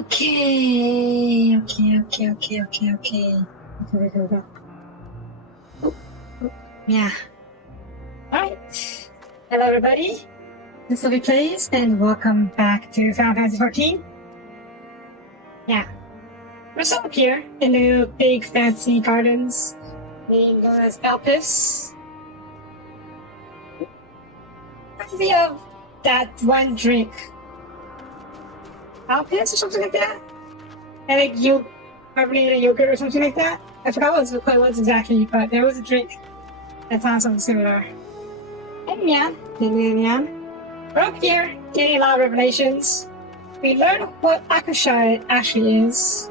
Okay. Yeah. Alright. Hello everybody. This is Soapie Plays and welcome back to Final Fantasy 14. Yeah. We're still up here in the big fancy gardens named known as Alpis. We have that one drink. Alpis or something like that? I think carbonated yogurt or something like that. I forgot what it was exactly, but there was a drink that sounds something similar. And yeah, we're up here getting a lot of revelations. We learned what Akashite actually is.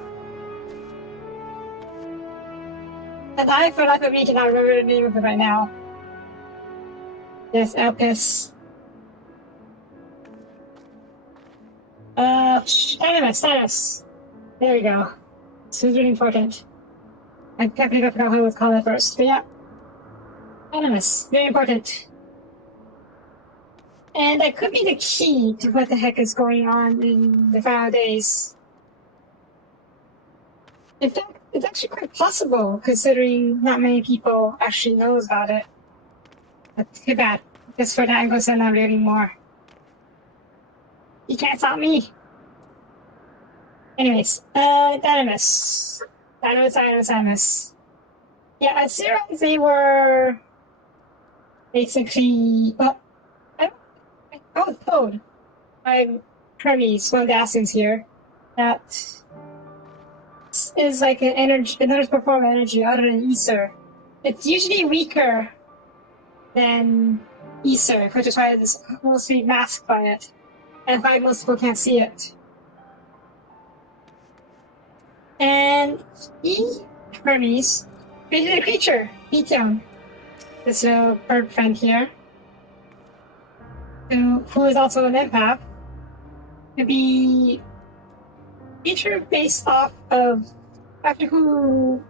And I, for life of me, cannot remember the name of it right now. Yes, Alpis. Status. There we go. This is really important. I can't believe I forgot what it was called at first, but yeah. Animus, very important. And that could be the key to what the heck is going on in the final days. In fact, it's actually quite possible, considering not many people actually knows about it. But too bad. Just for that, I'm going to send out reading more. You can't stop me. Anyways, Dynamis. Yeah, at Zero, they were basically, I was told by Hermes, one of the assassins here, that is like an energy, another form of energy other than ether. It's usually weaker than ether, which is why it's mostly masked by it, and why most people can't see it. And Hermes, created a creature, Meteon, this little bird friend here, who is also an empath, to be a creature based off of after who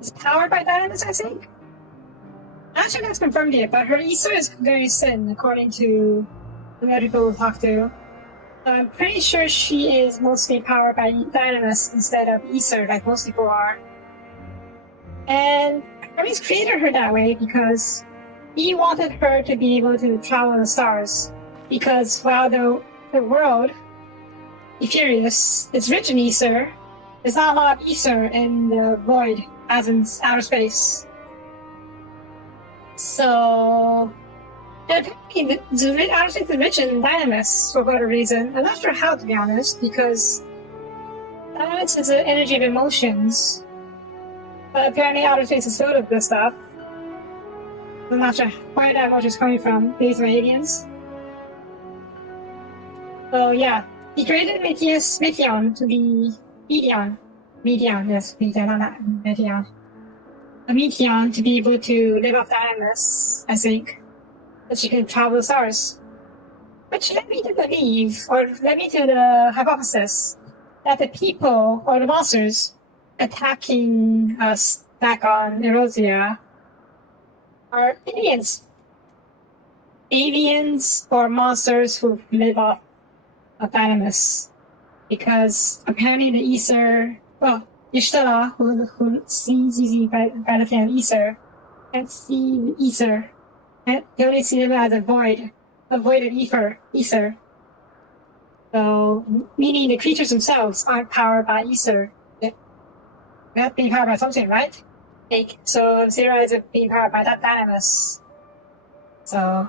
is powered by Dynamis, I think. I'm not sure if that's confirmed yet, but her ether is very thin, according to the medical we'll talk to. So I'm pretty sure she is mostly powered by Dynamis instead of ether, like most people are. And Hermes created her that way because he wanted her to be able to travel the stars. Because while the world, Ethereus, is rich in ether, there's not a lot of ether in the void, as in outer space. So, and apparently the outer space is rich in Dynamis for whatever reason. I'm not sure how, to be honest, because Dynamis is the energy of emotions. But apparently outer space is filled with this stuff. I'm not sure where that emotion is coming from. Maybe from aliens. So yeah, he created Meteon to be Meteon, not Meteon. A Meteon to be able to live off Dynamis, I think. That she can travel the stars. Which led me to believe, or led me to the hypothesis, that the people, or the monsters, attacking us back on Erosia are aliens. Aliens or monsters who live off of Dynamis. Because apparently the ether, well, Yishtala, who sees using battlefield ether, can't see the ether. And they only see them as a void of ether. So, meaning the creatures themselves aren't powered by ether. They're being powered by something, right? So Zero is being powered by that Dynamis. So,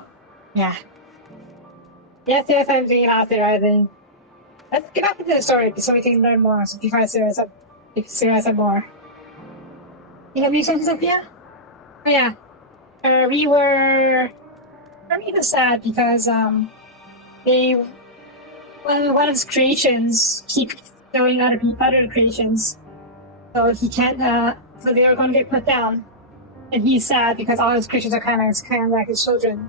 yeah. Yes, I'm doing a lot of theorizing. Let's get back into the story so we can learn more, so before I theorize up more. You have any questions, Sophia? Oh yeah. We were really sad because one of his creations keep showing other creations. So he can't, so they are going to get put down. And he's sad because all his creatures are kind of like his children.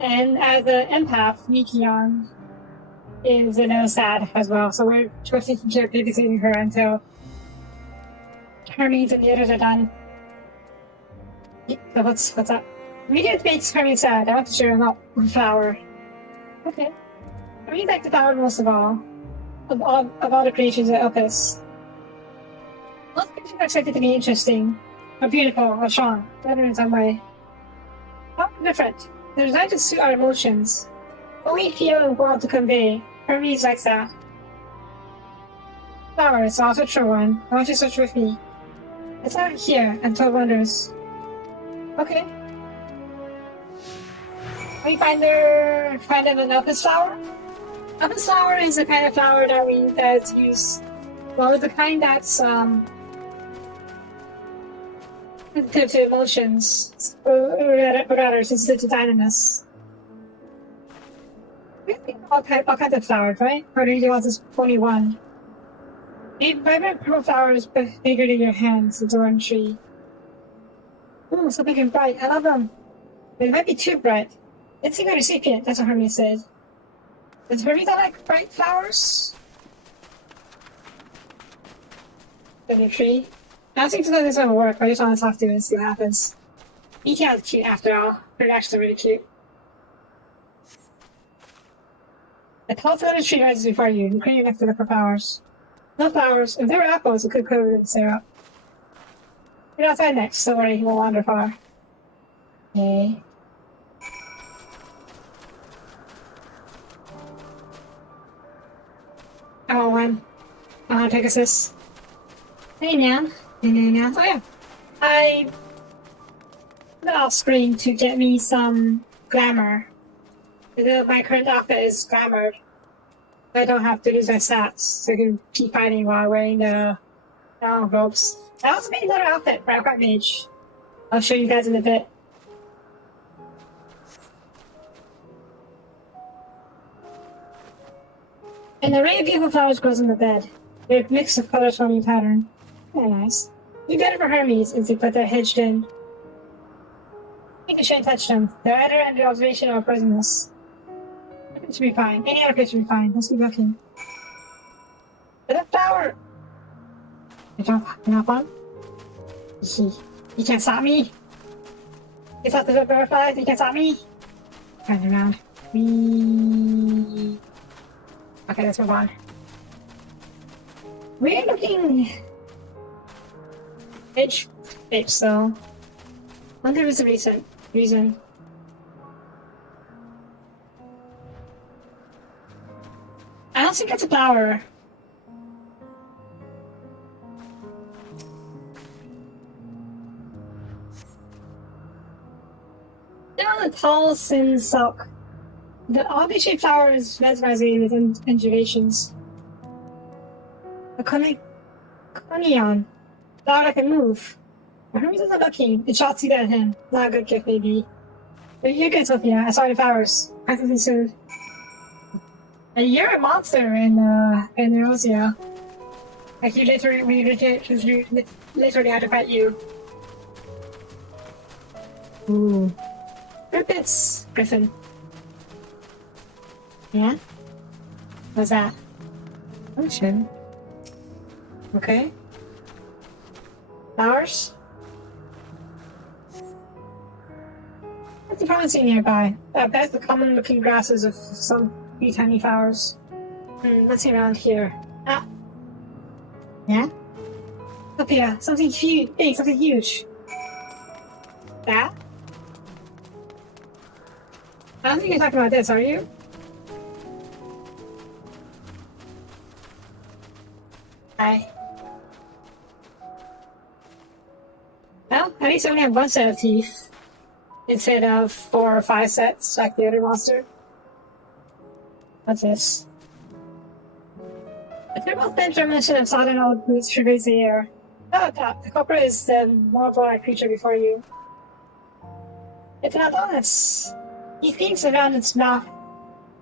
And as an empath, Meteon is sad as well. So we're taking care of babysitting her until Hermes and the others are done. So what's up? Meteon makes Hermes sad. I want to share him up with flower. Okay. I really like the flower most of all. of all the creatures at Opus. Most creatures are expected to be interesting, or beautiful, or strong, better in some way. How different. They're designed to suit our emotions. What we feel and want to convey. Hermes likes that. Flowers, I'll search for one. I want you to search with me. It's out here, and 12 wonders. Okay. We find them an Opus flower? Opus flower is the kind of flower that's used. Well, it's the kind that's sensitive to emotions, or rather sensitive to dynamics. We have all kinds of flowers, right? Or do you want this only one? Vibrant purple flowers bigger than your hands, the Thorn tree. Ooh, so big and bright. I love them. But it might be too bright. Let's see my recipient, that's what Hermes said. Does Hermes not like bright flowers? The tree. I don't think this will work, but I just want to talk to it and see what happens. ETL is cute after all. They're actually really cute. A tall floated tree rises before you, including next to look for flowers. No flowers. If there were apples, it could cover in syrup. Get outside next, don't worry, he won't wander far. Okay. I want one. I want to Pegasus. Hey now. Hey now. Oh yeah. I put off screen to get me some glamour. My current outfit is glamored. I don't have to lose my stats, so I can keep fighting while wearing the robes. I also made another outfit for Outcry Mage. I'll show you guys in a bit. An array of beautiful flowers grows on the bed. They're a mix of colors forming a pattern. Very nice. You better for Hermes, but they're hedged in. You shouldn't touch them. They're either under observation or poisonous. It should be fine. Any other pitch should be fine. Let's keep looking. But that flower! You have one? You can't stop me! You thought this was butterflies? You can't stop me! Turn around. Okay, let's move on. We're looking... Bitch, so... Wonder if there's a reason. I don't think it's a flower. They're on a tall, thin silk. The oddly-shaped flower is mesmerizing with undulations. A conion. Flower that can move. Hermes isn't looking. It shot you at him. Not a good gift, maybe. But you're good, Sophia. I saw your flowers. I think soon. And you're a monster in Erosia. Like, we literally had to fight you. Ooh. Griffiths. Griffin. Yeah? What's that? Ocean. Okay. Flowers? What's the promising nearby? That's the common looking grasses of some wee tiny flowers. Let's see around here. Ah! Yeah? Up here, something huge, big, something huge. That? I don't think you're talking about this, are you? Hi. Well, at least I only have one set of teeth, instead of 4 or 5 sets, like the other monster. What's this? A terrible stench reminiscent of sodden old boots triggers the air. Oh, the culprit is the mortal creature before you. It's an Adonis. He speaks around its mouth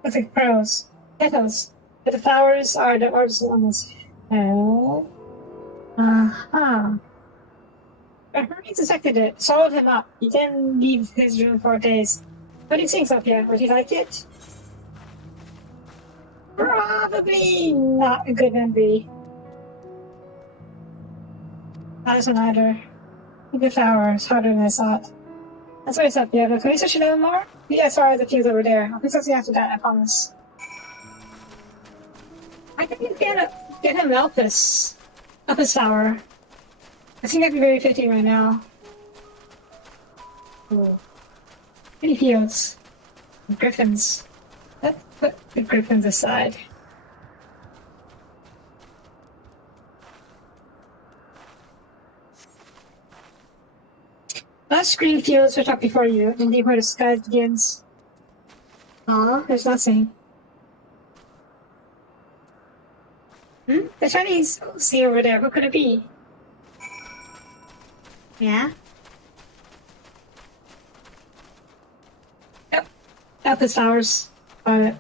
with like petals, but the flowers are the orbs on his head. But Hermes detected it, swallowed him up. He didn't leave his room for days. What do you think, Sophia? Would you like it? Probably not a good memory. Not this one either. Good flowers, harder than I thought. That's what I said, yeah, but can we search a little more? Yeah, as far as the fields over there. I'll fix something after that, I promise. I I could get him Elpis flower. I think that'd be very fitting right now. Cool. Pretty fields. Griffins. Let's put the griffins aside. Lush green fields stretch out before you, and where the sky begins. Aw, there's nothing. The Chinese sea over there, what could it be? Yeah? Yep. Apple flowers. Got it.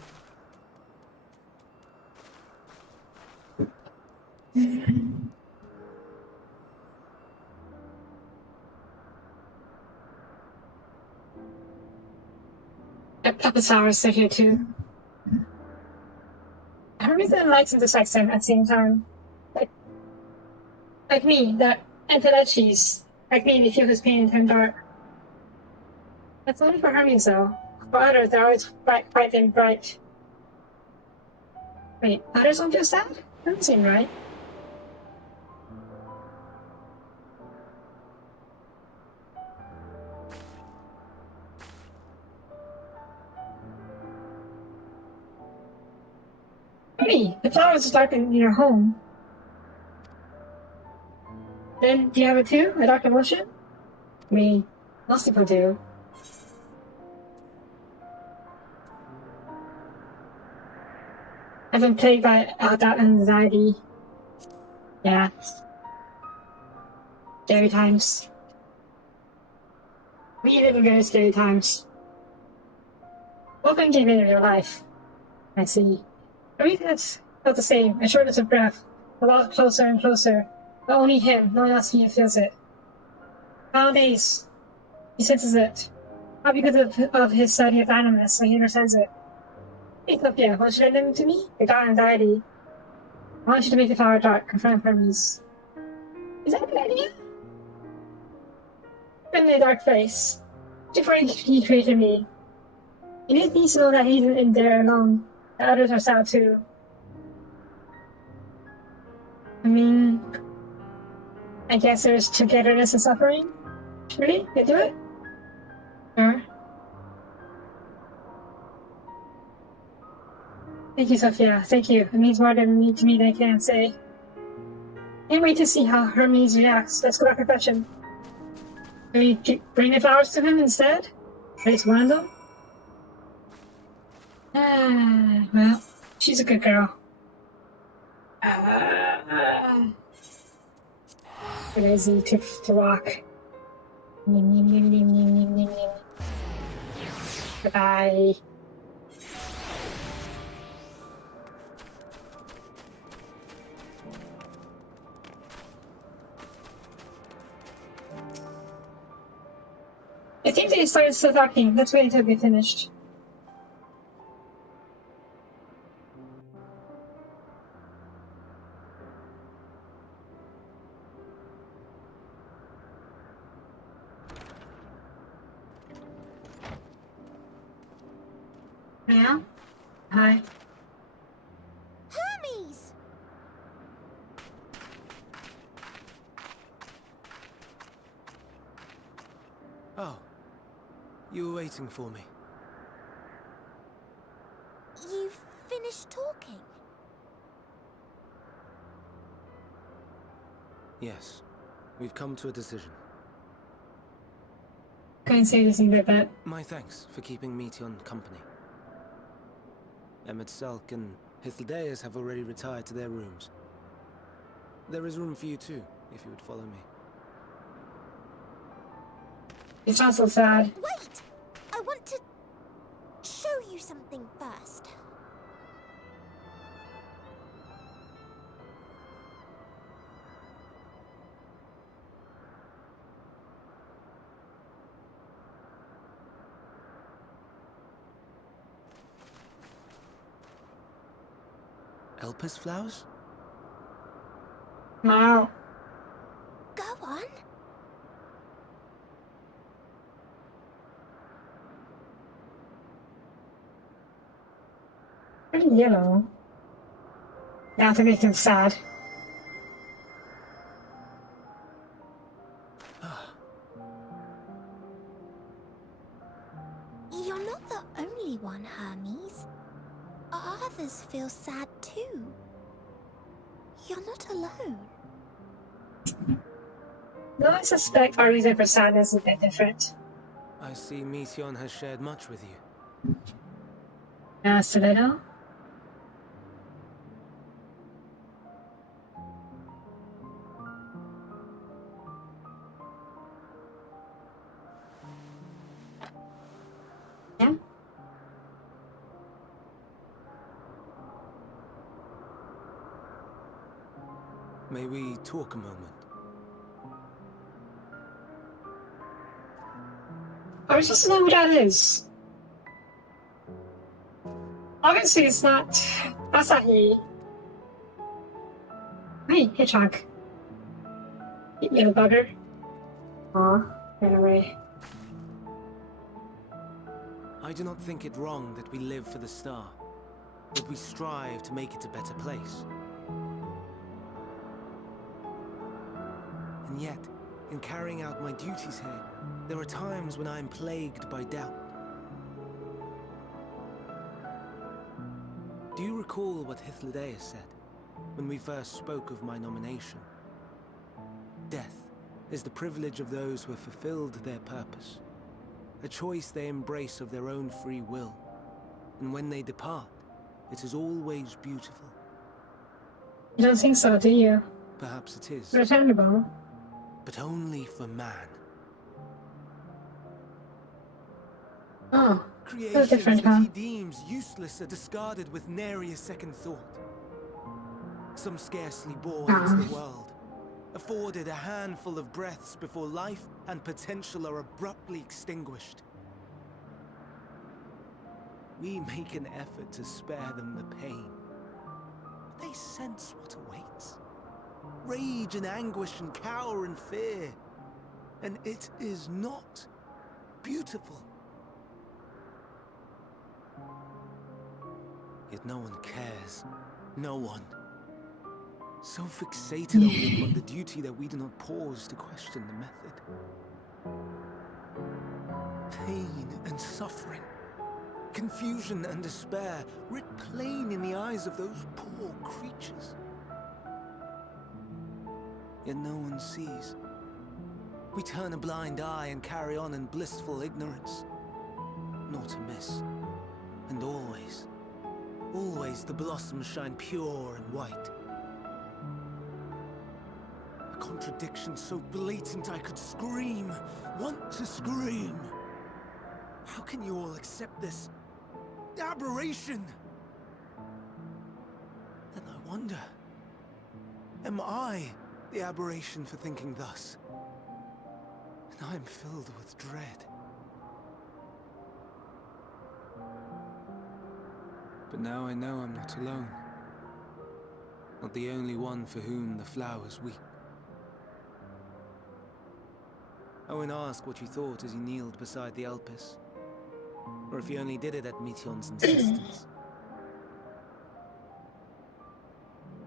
Yep, apple flowers are here too. Everything likes and dislikes them at the same time. Like me, that anti-cheese. Like me, they feel his pain and turn dark. That's only for Hermes though. For others, they're always bright and bright. Wait, others don't feel sad? Doesn't seem right. Hey, the flowers are dark in your home. Then, do you have it too? A dark emotion? Me. Most people do. I've been plagued by that anxiety. Yeah. Scary times. We live in very scary times. Welcome to the end of your life. I see. Everything that's felt the same, a shortness of breath, a lot closer and closer. But only him, no one else here feels it. Nowadays, he senses it. Not because of his study of animus, but he understands it. Hey, Sophia, won't you lend them to me? They got anxiety. I want you to make the flower dark, confront Hermes. Is that a good idea? In a dark place. Before he created me. He needs to know that he's in there alone. The others are sad too. I mean, I guess there's togetherness and suffering. Really? You do it? Sure. Thank you, Sophia. Thank you. It means more to me than I can say. Can't wait to see how Hermes reacts. Let's go back to fetch him. Can we bring the flowers to him instead? At least one of them? Well, she's a good girl. Lazy to walk. Goodbye. I think they started still talking. Let's wait until they finished. Yeah? Hi. Hermes! Oh, you were waiting for me. You've finished talking? Yes, we've come to a decision. Can't say anything about that. My thanks for keeping Meteon company. Emet Selk and Hythlodaeus have already retired to their rooms. There is room for you too, if you would follow me. It's not so sad. Wait! I want to show you something first. Elpis flowers? Wow. Go on. Pretty yellow. Now to make him sad. You're not the only one, Hermes. Others feel sad too. You're not alone. No, I suspect our reason for sadness is a bit different. I see Meteion has shared much with you. Yes, a little. Yeah. May we talk a moment? Are we supposed to know who that is? Obviously, it's not Asahi. Hey, Hitchhog. You little bugger. Aw, ran away. I do not think it wrong that we live for the star, that we strive to make it a better place. And yet, in carrying out my duties here, there are times when I am plagued by doubt. Do you recall what Hythlodaeus said when we first spoke of my nomination? Death is the privilege of those who have fulfilled their purpose, a choice they embrace of their own free will, and when they depart, it is always beautiful. You don't think so, do you? Perhaps it is, Understandable. but only for man. Oh, so Creations different, that huh? he deems useless are discarded with nary a second thought. Some scarcely born into the world, afforded a handful of breaths before life and potential are abruptly extinguished. We make an effort to spare them the pain, but they sense what awaits. Rage and anguish and cower and fear, and it is not beautiful. Yet no one cares. No one. So fixated are we upon the duty that we do not pause to question the method. Pain and suffering, confusion and despair, writ plain in the eyes of those poor creatures. Yet no one sees. We turn a blind eye and carry on in blissful ignorance. Not to miss. And always, always the blossoms shine pure and white. A contradiction so blatant I could scream, want to scream. How can you all accept this aberration? Then I wonder, am I the aberration for thinking thus? And I am filled with dread. But now I know I'm not alone. Not the only one for whom the flowers weep. I won't ask what you thought as you kneeled beside the Elpis, or if you only did it at Meteion's insistence.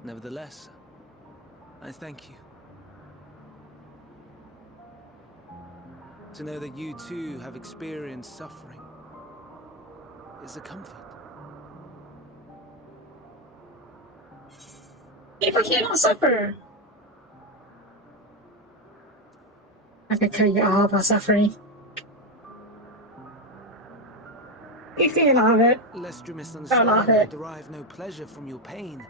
Nevertheless, I thank you. To know that you too have experienced suffering is a comfort. People here don't suffer. I could tell you all about suffering. You feel all of it. Lest you All misunderstand, of I it. derive no pleasure from your pain.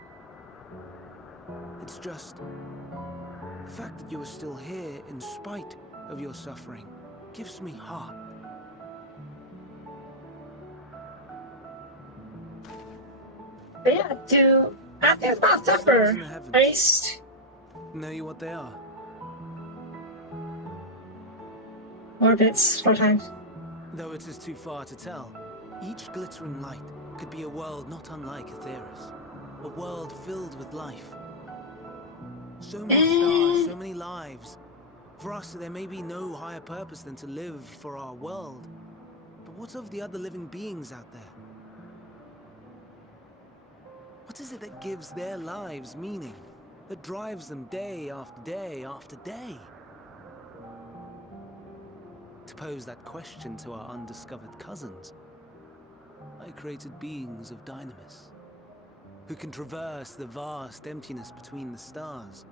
It's just the fact that you are still here in spite of your suffering gives me heart. But yeah, to ask things about suffer. Stars in the heavens. At least Know you what they are? orbits 4 times. Though it is too far to tell, each glittering light could be a world not unlike Aetheris. A world filled with life. So many stars, so many lives. For us, there may be no higher purpose than to live for our world. But what of the other living beings out there? What is it that gives their lives meaning? That drives them day after day after day? To pose that question to our undiscovered cousins, I created beings of dynamis, who can traverse the vast emptiness between the stars.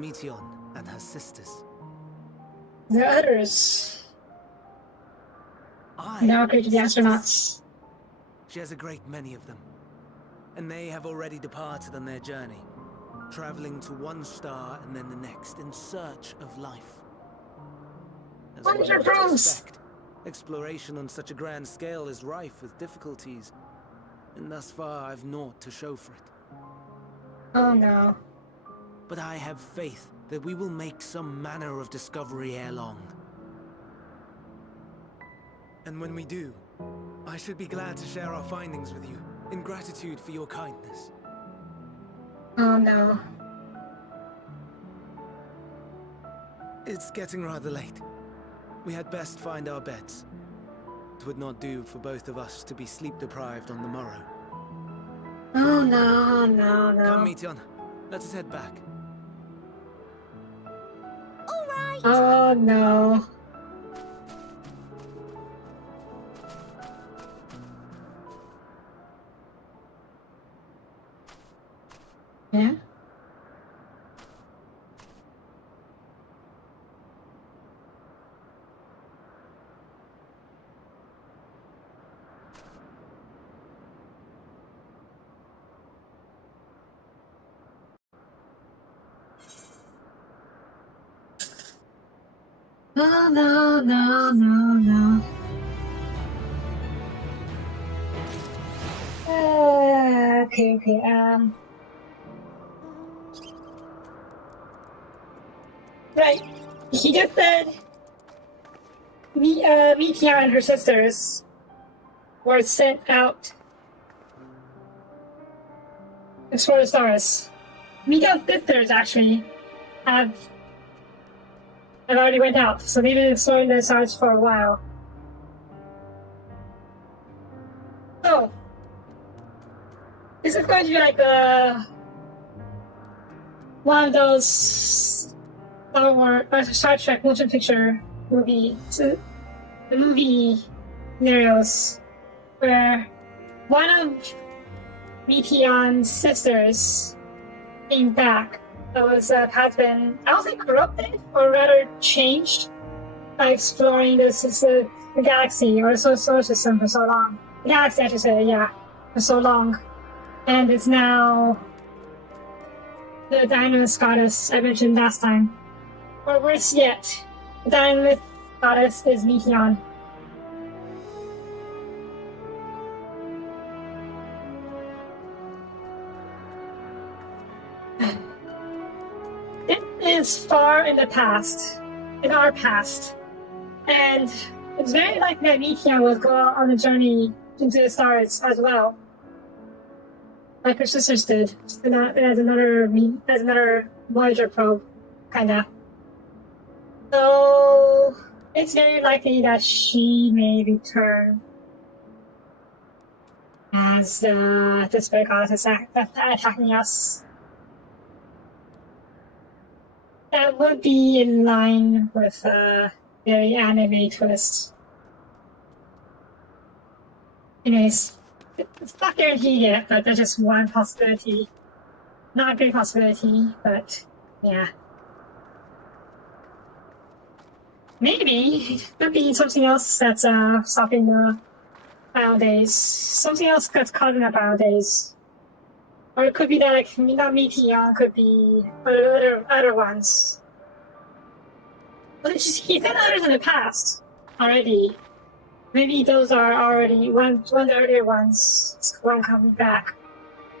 Meteon and her sisters. The others now created the astronauts. She has a great many of them, and they have already departed on their journey, traveling to one star and then the next in search of life. As one might expect, exploration on such a grand scale is rife with difficulties, and thus far I've naught to show for it. Oh no. But I have faith that we will make some manner of discovery ere long. And when we do, I should be glad to share our findings with you, in gratitude for your kindness. Oh no. It's getting rather late. We had best find our beds. It would not do for both of us to be sleep-deprived on the morrow. Oh no, no, no. Come, Meteon. Let us head back. All right. Oh no. Yeah? No, no, no, no, no. Okay. Right. He just said Mikia and her sisters were sent out to explore the stars. Mikia's sisters actually have already went out, so they've been exploring the stars for a while. So this is going to be like one of those Star Trek motion picture movie scenarios where one of Meteon's sisters came back has been, I don't think corrupted, or rather changed by exploring the galaxy or the solar system for so long. The galaxy, I should say, yeah, for so long. And it's now the Dynamis goddess I mentioned last time. Or worse yet, the Dynamis goddess is Meteon. It is far in the past, in our past, and it's very likely that Meteon will go on a journey into the stars as well, like her sisters did, as another Voyager probe, kinda. So it's very likely that she may return as the spirit goddess is attacking us. That would be in line with a very anime twist. Anyways, it's not guaranteed yet, but there's just one possibility. Not a great possibility, but yeah. Maybe it could be something else that's stopping the final days. Something else that's causing the final days. Or it could be that, like, not Meteon, could be other ones. But he said others in the past already. Maybe those are already one of the earlier ones, one coming back.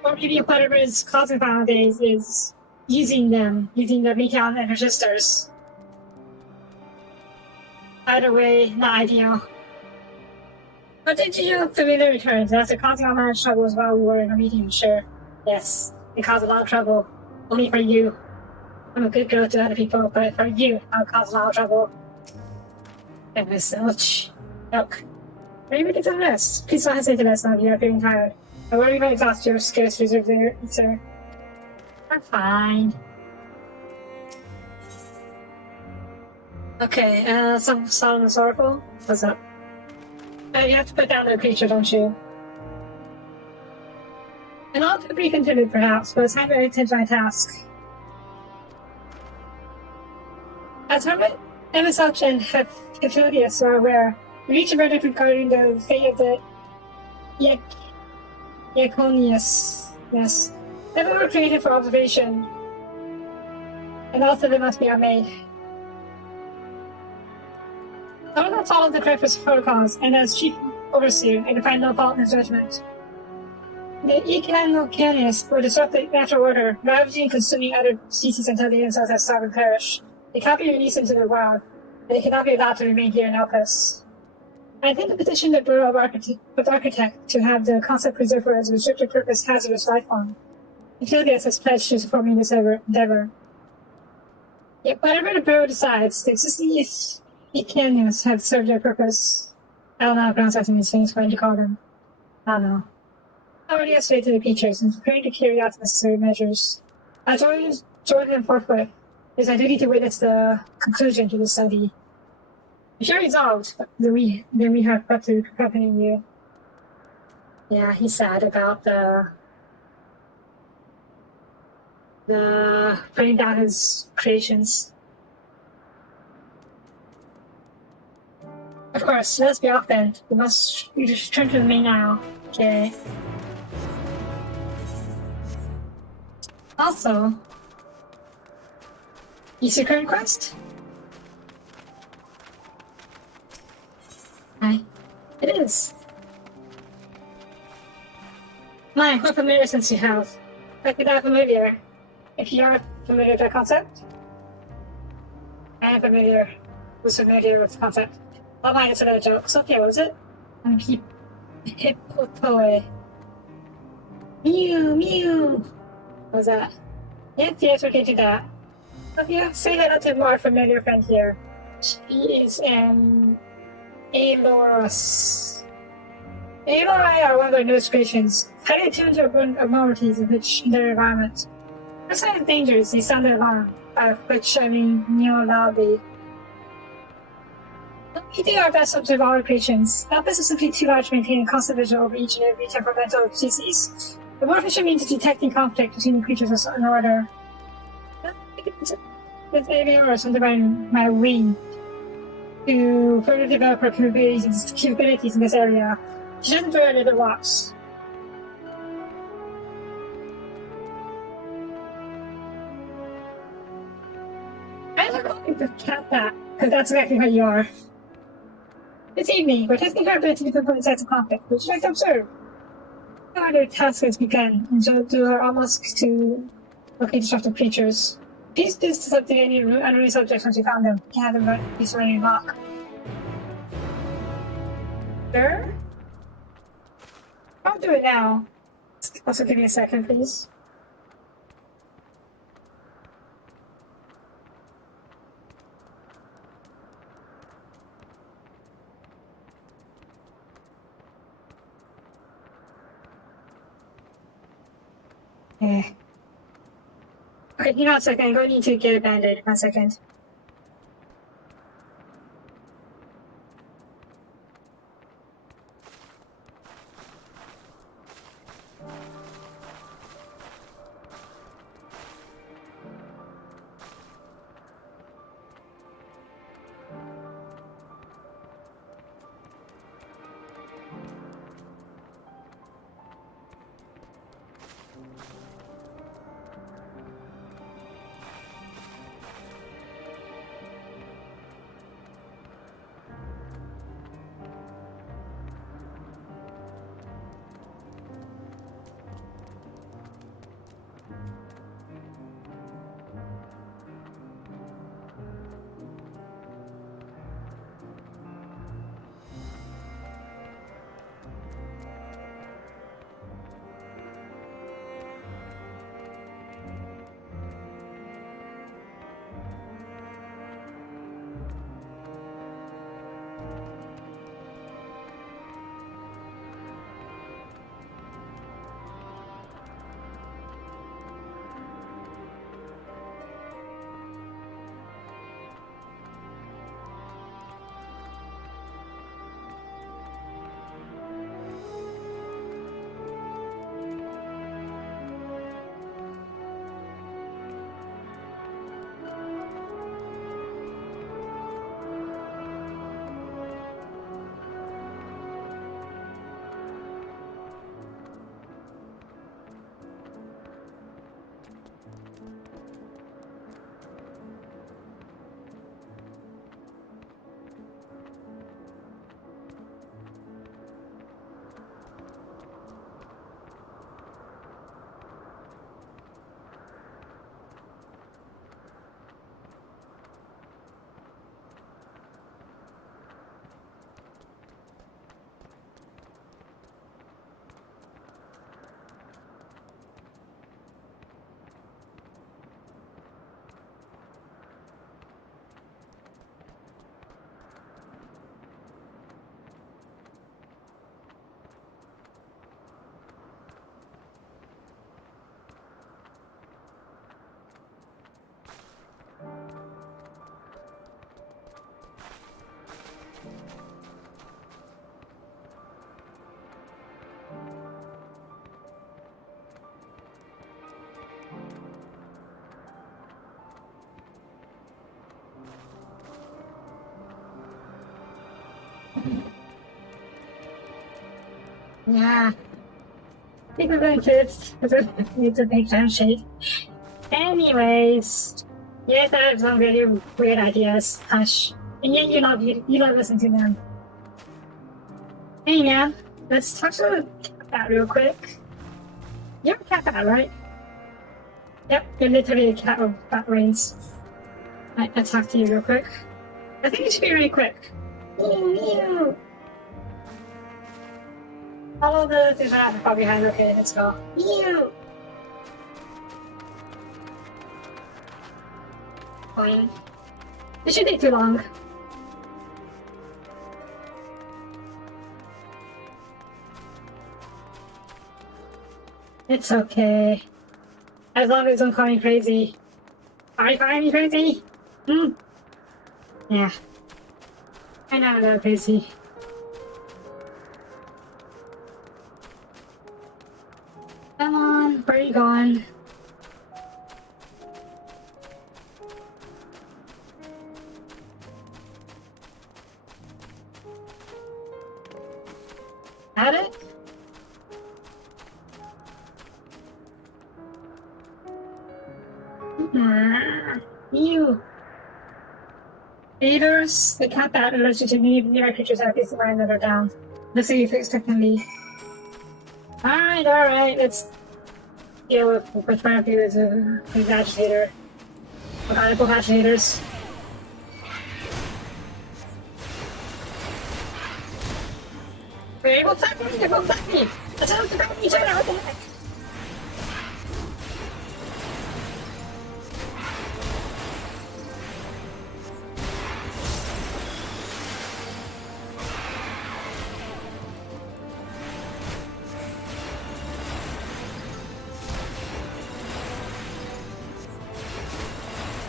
Or maybe whatever is causing final days is using the Meteon and her sisters. Either way, not ideal. But did you familiar returns after causing all manner of troubles while we were in a meeting? Sure. Yes, it caused a lot of trouble. Only for you. I'm a good girl to other people, but for you, I'll cause a lot of trouble. It was so much. Look, maybe get some rest. Please don't hesitate to let us know if you are feeling tired. I worry about exhaust your scarce reserve there, sir. I'm fine. Okay, some Solomon's Oracle. What's up? You have to put down the creature, don't you? And I'll to be continued, perhaps, but it's time to attend to my task. As Hermit, Emet, and Hephaestus are aware, we reach a verdict regarding the fate of the Yaconius. Yes. They were created for observation, and also they must be unmade. I will not follow the correct protocols, and as chief overseer, I can find no fault in his judgment. The Echinocanius will disrupt the natural order, ravaging and consuming other species until they themselves have starved and perish. They cannot be released into the wild, and they cannot be allowed to remain here in Elpis. I intend to petition the Bureau of Architect to have the concept preserved for its restricted purpose hazardous life form. Achilles has pledged to support me in this endeavor. Yet whatever the Bureau decides, the existing Echinocanius have served their purpose. I don't know how to pronounce these things, what to call them. I don't know. I already escalated to the creatures and preparing to carry out the necessary measures. I joined him forthwith. It is my duty to witness the conclusion to the study. If you're resolved, then we have got to accompany you. Yeah, he's sad about the putting down his creations. Of course, let's be off then. We just return to the main aisle. Okay. Also, is your current quest? Hi. It is. My, what familiar sense you have. Like that familiar. If you are familiar with that concept, I am familiar. Who's familiar with the concept? Oh my, it's another joke. So, okay, what was it? Hippopoe. Mew, mew. What was that? Yes, we can do that. But yeah, say hello to my familiar friend here. She is Aloris. Alori are one of their newest creations, highly attuned to abnormalities in their environment. For signs of dangers, they sound their alarm, by which I mean kneel loudly. We do our best to observe all our creations. Elpis is simply too large to maintain a constant vigil over each and every temperamental species. The more efficient means of detecting conflict between the creatures is in order. With Aviorus under my wing to further develop her capabilities in this area. She doesn't do any other walks. I don't know if to count that, because that's exactly what you are. This evening, we're testing her ability to pinpoint sites of conflict, which you like to observe. Now their task has begun, and she'll do her utmost to locate disruptive creatures. Please do something any unruly subjects once you found them. You can have them be surrounding lock. Sure? I'll do it now. Also, give me a second, please. Okay, you know, a second. I'm going to need to get a band-aid. 1 second. Yeah. People really kids. It's a big time shade. Anyways. Yes, I have some really weird ideas. Hush. And yet you love listening to them. Hey now, let's talk to that real quick. You're a cat bat, right? Yep, you're literally a cat with bat brains. Right, let's talk to you real quick. I think it should be really quick. Mew. Follow the path far behind. Okay, let's go. Mew. Fine. It shouldn't take too long. It's okay. As long as don't call me crazy. Are you calling me crazy? Hmm? Yeah. I know I'm not crazy. Come on, where are you going? Got it? You. Eaters, the cat that allergic to nearby creatures are facing one another down. Looks like you expectantly. Alright, let's deal with which one of you is an agitator. Mechanical agitators. They will attack me! They will attack me! Let's have to back each other! What the heck?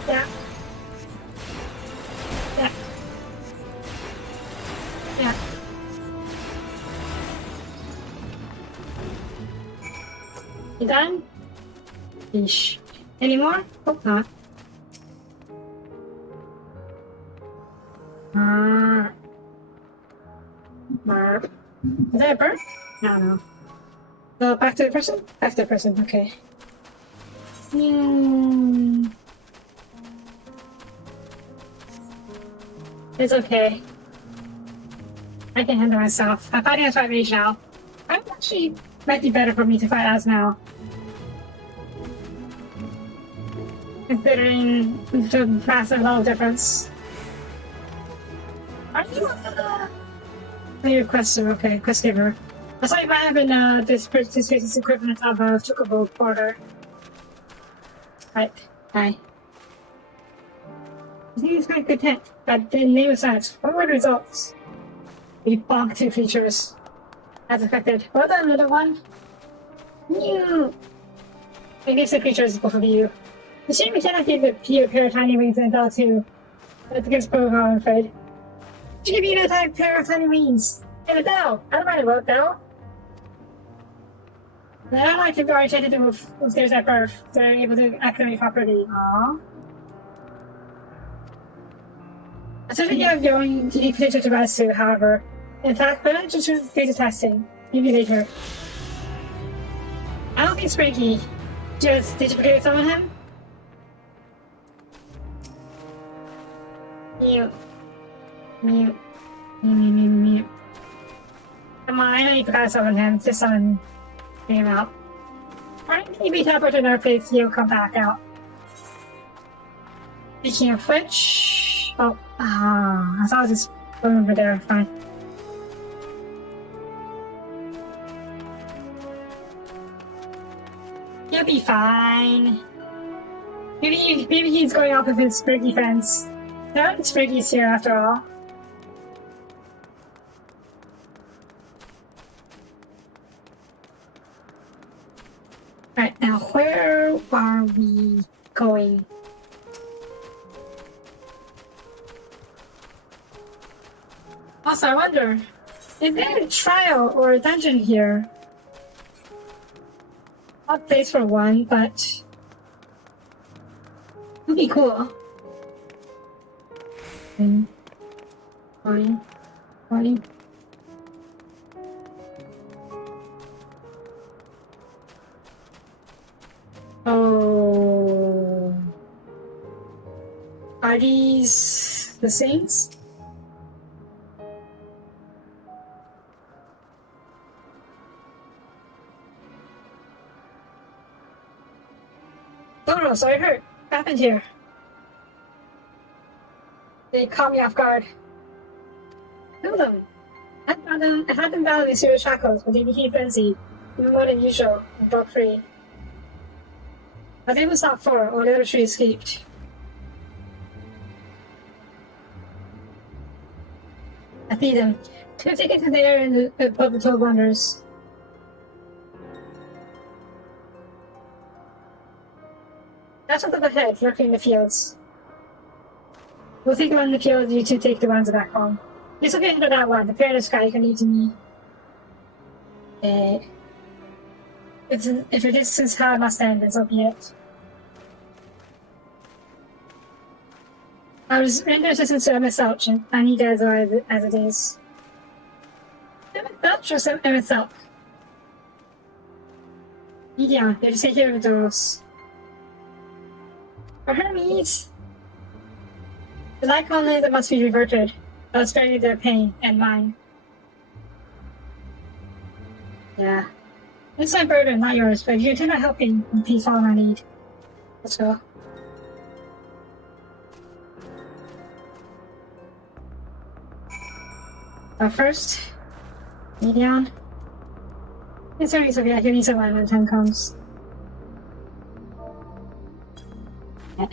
Yeah. Yeah. Yeah. You done? Yeesh. Any more? Hope not. Is that a bird? No. So back to the person? Back to the person, okay. It's okay. I can handle myself. I'm fighting as fight rage now. I'm actually might be better for me to fight as now. Considering the massive level difference. Are you your quester? Okay, quest giver. I thought you might have been this species equivalent of a Chocobo porter. Right. Hi. I think it's quite content, but the name of science. What were the results? We bonked 2 creatures. As affected. Well done, little one. Mew. Maybe it's the creatures, both of you. The shame we cannot give you a pair of tiny wings and bell too. That's against protocol, I'm afraid. To give you a pair of tiny wings and a bell. I don't mind about bell. But I don't like to be oriented to move upstairs at birth, so I'm able to activate properly. Aww. I certainly have going to potential to rise to, however. In fact, but not just phase of testing. Maybe later. I don't think Sprinky. Just, did you forget to summon him? Mew. Mew. Mew. Come on, I know you forgot to summon him. Just summon him out. Alright, maybe teleport to another place, he'll come back out. Speaking of which... Oh, I thought I was just going over there, fine. You'll be fine. Maybe he's going off with his Spriggy friends. There aren't Spriggies here after all. Right, now where are we going? Also, I wonder, is there a trial or a dungeon here? Odd place for one, but would be cool. Fine. Morning. Oh. Are these the saints? Oh no, so I heard. What happened here? They caught me off guard. Kill them. I had them bound in serious shackles, but they became frenzied, even more than usual, and broke free. I was able to stop 4, all the other 3 escaped. I feed them. To take it to the air in the above the 12 wonders. That's up ahead, lurking in the fields. We'll take the one in the field, you two take the ones back home. Let's look into that one, the fearless guy you can lead to me. If it is since how it must end, then so be it. I was render assistance to Emet Selch, and I need as it is. Emet Selch or Emet Selch? Yeah, they just take care of the doors. For Hermes, the like only that must be reverted. I'll spare you their pain and mine. Yeah. It's my burden, not yours, but if you intend on helping, then please follow my lead. Let's go. But first, knee down. It's alright, Sophia. You'll need someone when the time comes. Yeah.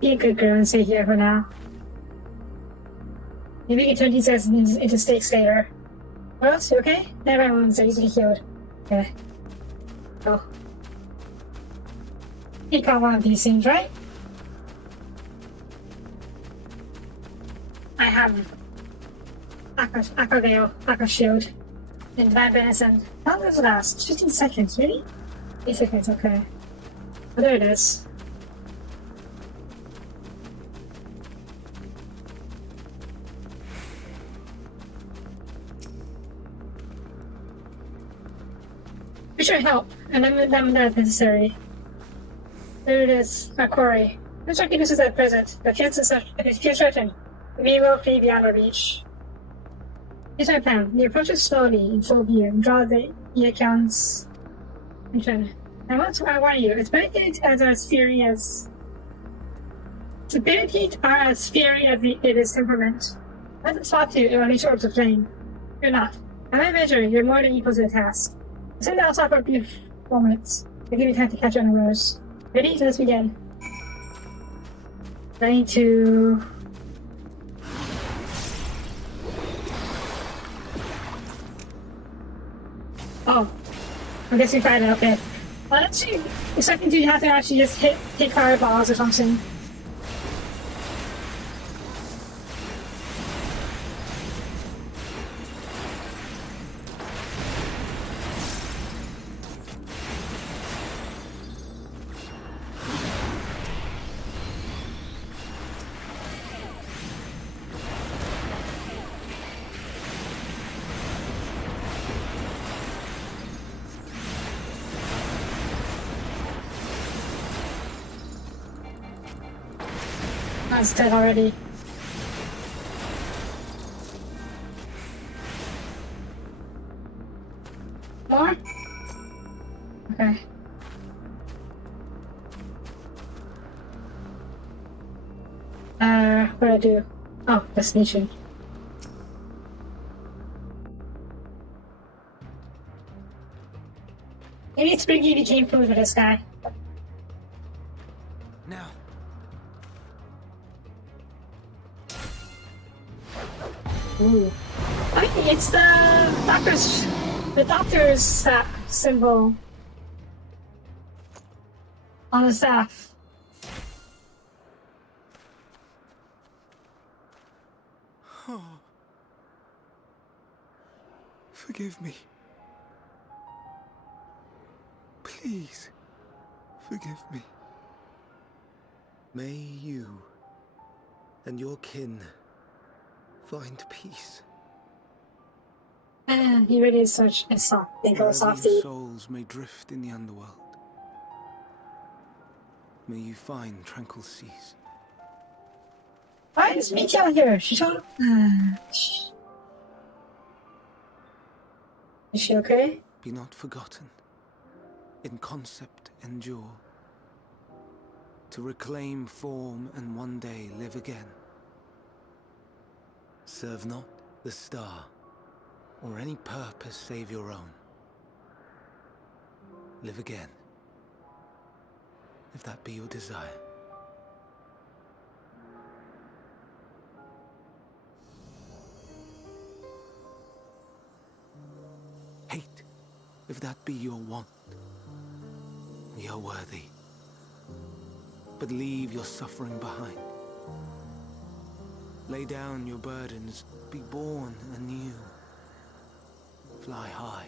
Be a good girl and stay here for now. Maybe we can turn these guys into stakes later. What else? You okay? Never wounds are easily healed. Okay. Go. You got one of these things, right? I have Aqua Veil, Aqua Shield, and Divine Venison. How long does it last? 15 seconds, really? 8 seconds, okay. Oh, there it is. We should help, and then that's necessary. There it is, our quarry. Looks like this is at present, but if it feels threatened, we may well flee beyond our reach. Here's my plan. We approach it slowly, in full view, and draw the accounts. I warn you, its benefits are as fiery as... The benefits are as fiery as it is temperament. Let us spot you, it will unleash orbs of flame. You're not. At my measure, you're more than equal to the task. Send out for a brief moments. I'll give you time to catch on the rows. Ready? Let's begin. Ready to... Oh. I guess we tried it, okay. Well, let's see. The second you have to actually just hit fireballs or something. That's dead already. More? Okay. What do I do? Oh, destination. Maybe it's Briggy became food for this guy. Now. Ooh. I mean, it's the doctor's symbol on the staff. Oh. Forgive me. Please, forgive me. May you and your kin find peace. He really is such a soft, big old Wherever softie. your souls may drift in the underworld, may you find tranquil seas. Why is Mika here? She's on. Is she okay? Be not forgotten. In concept endure. To reclaim form and one day live again. Serve not the star, or any purpose save your own. Live again, if that be your desire. Hate, if that be your want. We are worthy. But leave your suffering behind. Lay down your burdens, be born anew. Fly high,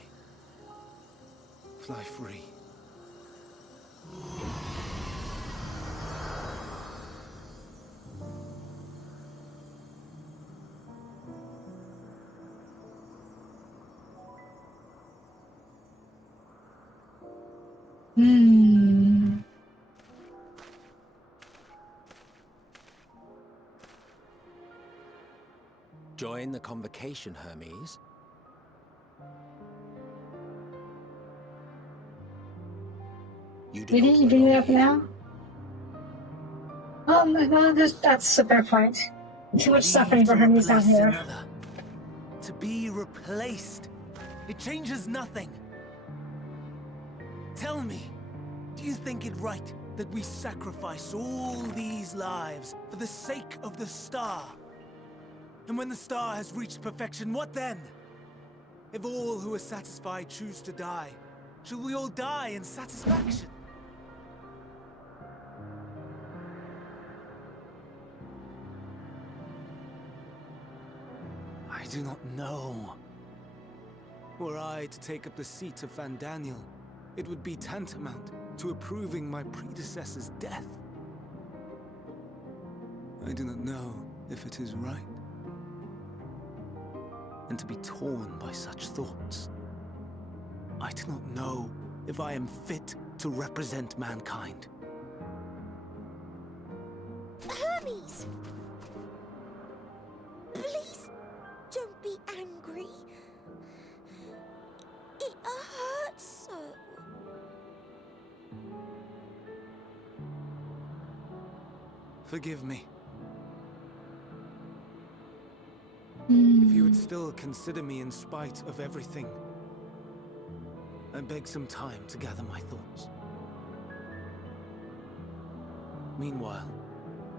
fly free. Join the convocation, Hermes. You do Did not he bring it belong up here. now? Oh my god, that's a fair point. Too much suffering for Hermes down replace here. another. To be replaced. It changes nothing. Tell me, do you think it right that we sacrifice all these lives for the sake of the star? And when the star has reached perfection, what then? If all who are satisfied choose to die, shall we all die in satisfaction? I do not know. Were I to take up the seat of Van Daniel, it would be tantamount to approving my predecessor's death. I do not know if it is right. And to be torn by such thoughts, I do not know if I am fit to represent mankind. Hermes! Please don't be angry. It hurts so. Forgive me. If you would Hmm. still consider me in spite of everything, I beg some time to gather my thoughts. Meanwhile,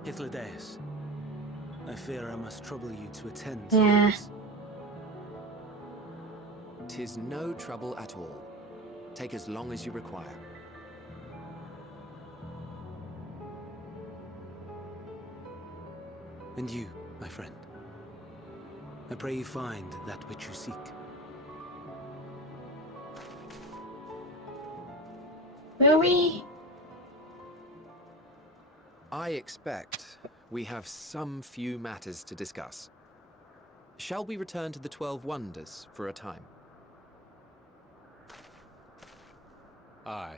Hythlodaeus, I fear I must trouble you to attend to Yeah. this. 'Tis no trouble at all. Take as long as you require. And you, my friend, I pray you find that which you seek. Will we? I expect we have some few matters to discuss. Shall we return to the 12 Wonders for a time? Aye.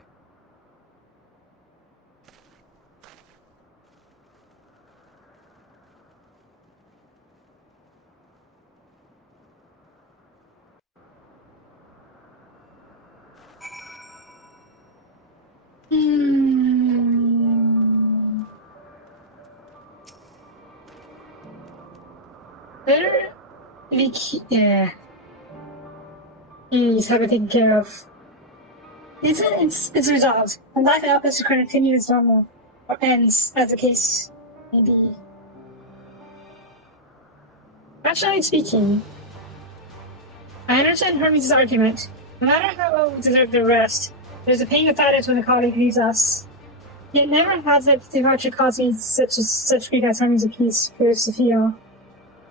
Hmm. Better yeah. He's have it taken care of. It's resolved. And life happens to continue as normal. Or ends, as the case may be. Rationally speaking, I understand Hermes' argument. No matter how well we deserve the rest, there's a pain without it when a colleague leaves us. Yet never has that departure caused me such grief as Hermes' peace appears to feel.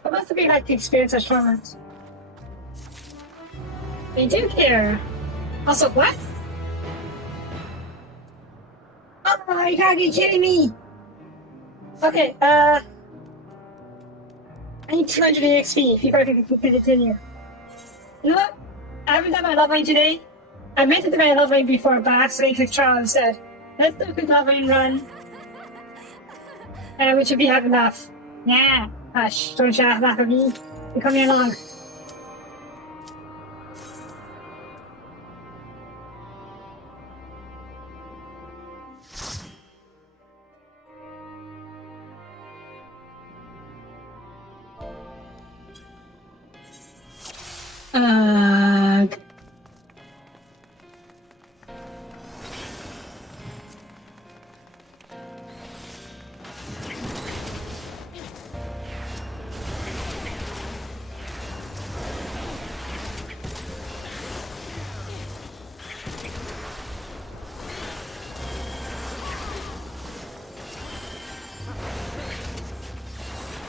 What must it be like to experience such torment? They do care. Also, what? Oh, you gotta be kidding me! Okay, I need 200 EXP before I can continue. You know what? I haven't done my love rain today. I meant to do my love rain before, but I accidentally clicked trial instead. Let's do a quick love rain run. And we should be having enough. Yeah. Hush, don't you laugh at me. You're coming along.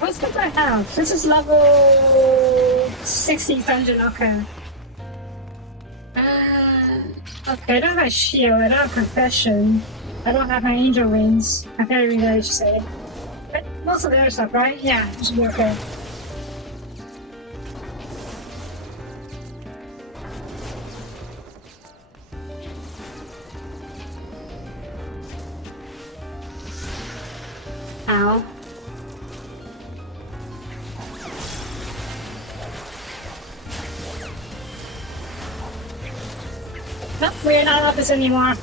What's the I have? This is level 60 dungeon, okay. Okay, I don't have a shield, I don't have confession. I don't have my angel wings. I can't really know what to say. But most of the other stuff, right? Yeah, it should be okay. Ow. Nope, we're not office anymore.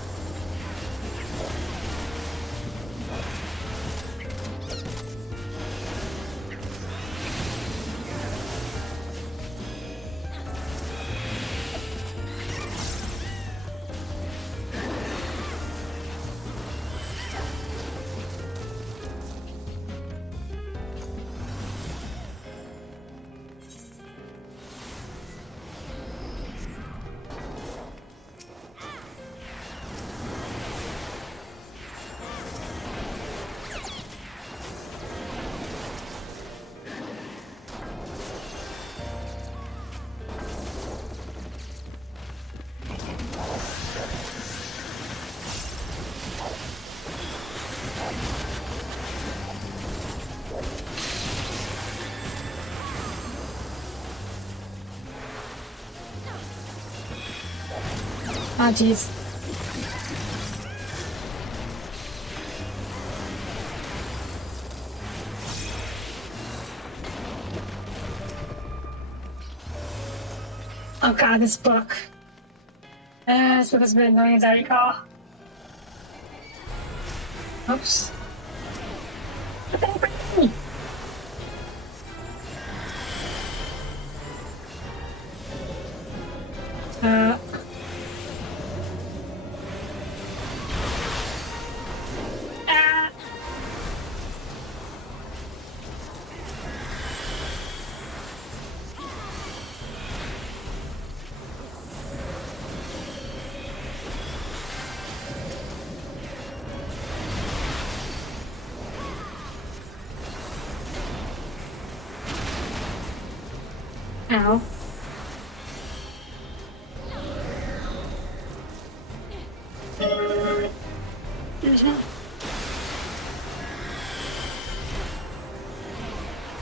Oh, jeez. Oh god, this book. This book has been annoying as I recall. Oops. What the heck are you? Ow.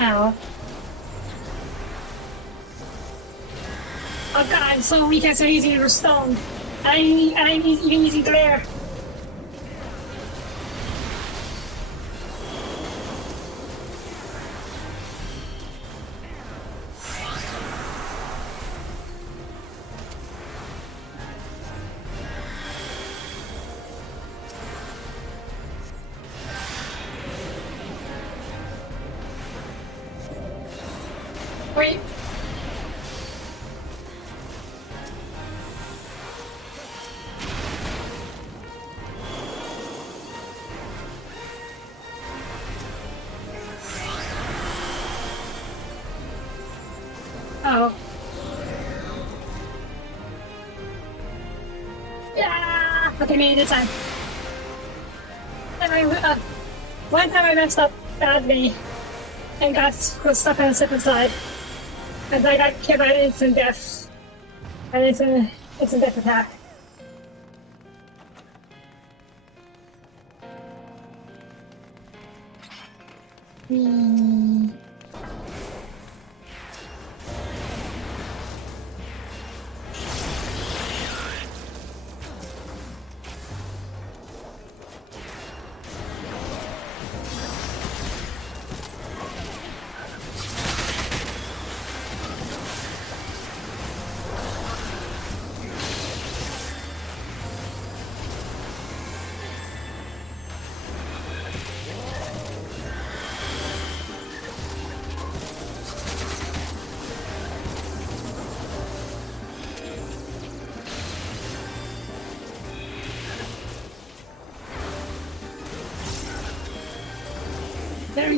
Ow. Oh god, I'm so weak and so easy to stone. I'm even using glare. Wait. Oh. Yeah. Okay, made it this time. One time I messed up badly and was stuck on a slip and slide. And I got killed by an instant death. And it's an instant death attack.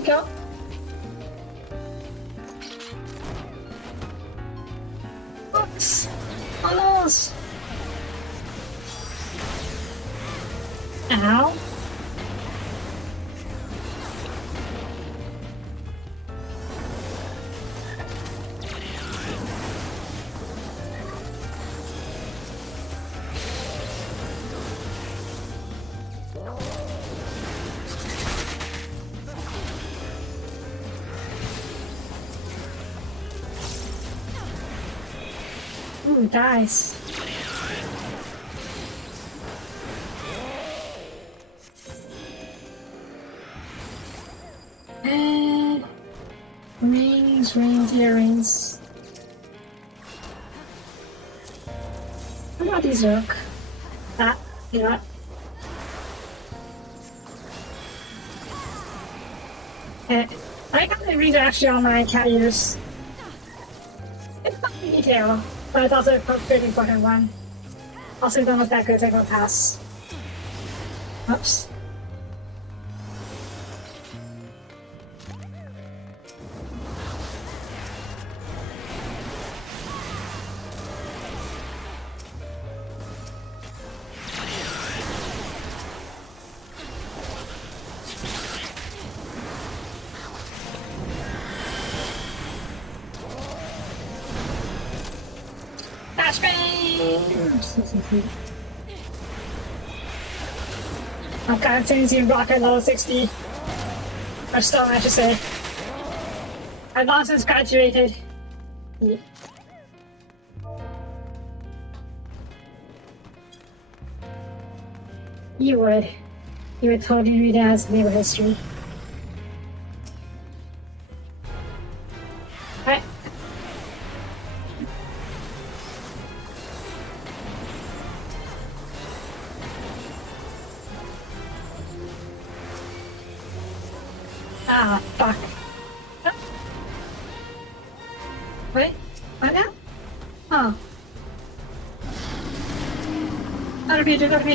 you go. Oops. Almost. Ow. Ooh, dice. And rings, earrings. How about these look? Ah, you know what? I got the rings are actually on my cat ears. It's not a detail, but it's also a pretty important one. Also, don't look that good, take a pass. Oops. I've got a Tennessee rocket level 60. Or stone, I should say. I've long since graduated. Yeah. You would totally read it as naval history. Alright. Ah, fuck. Oh. Wait, what now? Oh. Other pages. Other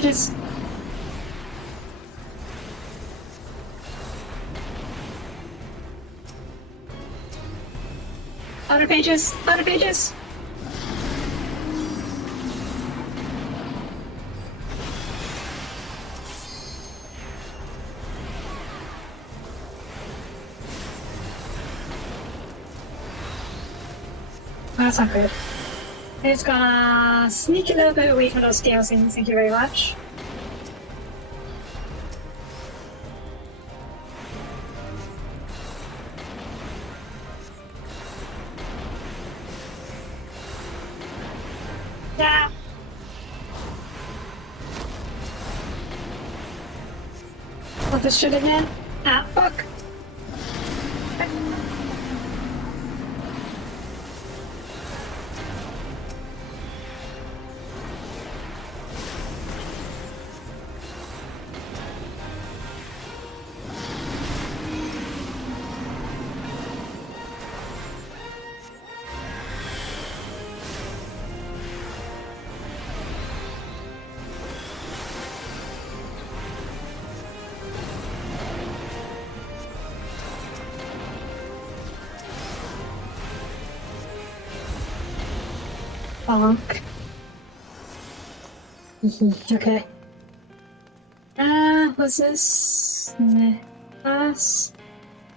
pages. That's not good. I'm just gonna sneak a little bit away from those scale things, thank you very much. Yeah. Want this shit again? Ah, fuck. Bonk. Okay. What's this? Pass.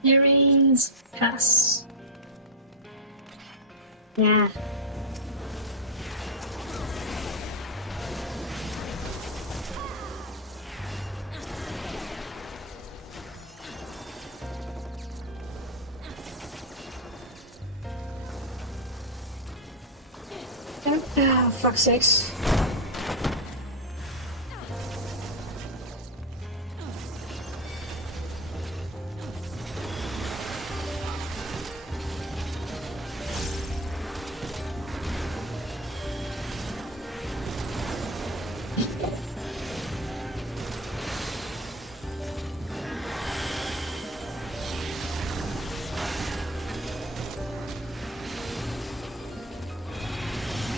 Earrings. Pass. Yeah. Ah, fuck's sakes.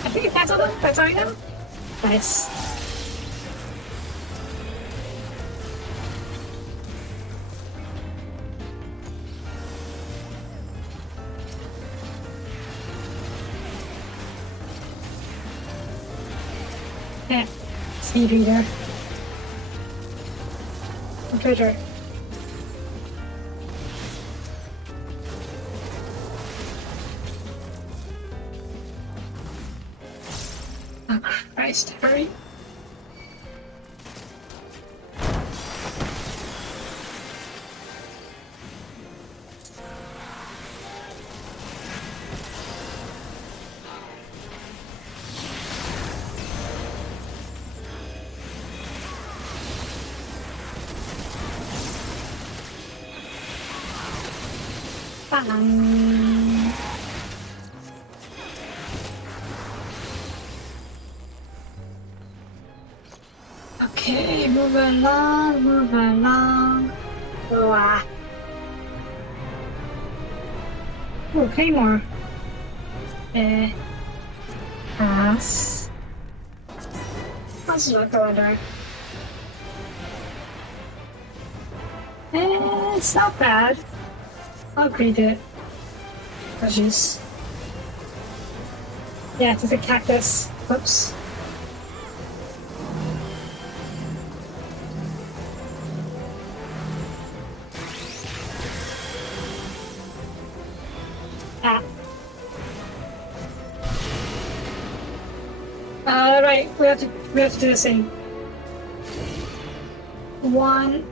I think that's all them. That's all I know. Nice. Yeah, speed reader. Treasure. Oh Christ, hurry. Bang. Okay, move along, move along. Oh, oh, Claymore. Pass. Let's look order. It's not bad. I'll greet it. Oh, jeez. Yeah, it's a cactus. Whoops. Ah. Right, we have to do the same. 1.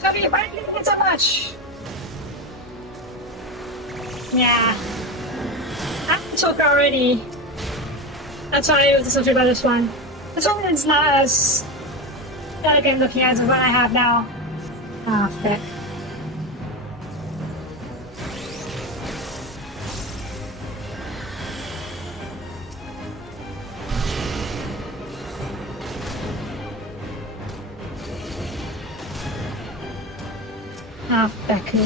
Soapie, why did you get so much? Yeah. I'm choker already. That's why I was so sure about this one. This one is not as elegant looking as the one I have now. Oh, frick. Oh, Becky.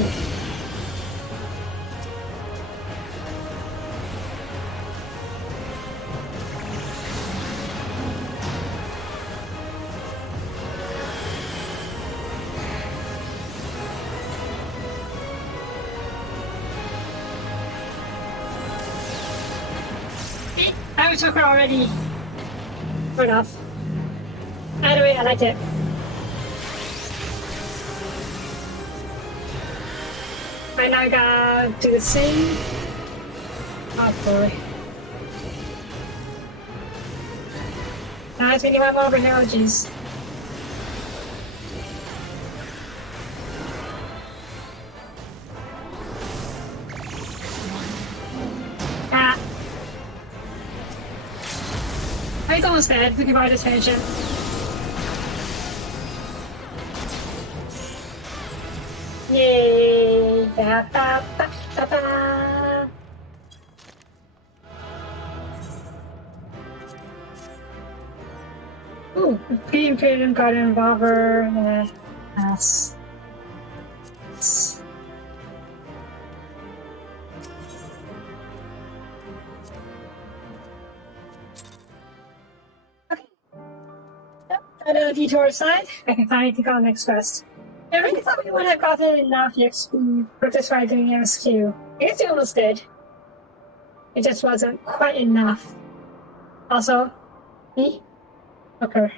I took her already. Fair enough. Either way, I liked it. Right now I gotta do the same. Oh boy. Now it's gonna get more over here, oh jeez. Ah. Oh, he's almost dead. Looking for this expansion. Yay! Da, da, da, da, da. Ooh, Green Freedom Garden Revolver. Pass. Okay. Yep, at a detour aside, I can finally take on the next quest. I really thought we would have gotten enough XP for this by doing MSQ. I guess we almost did. It just wasn't quite enough. Also, me? Okay.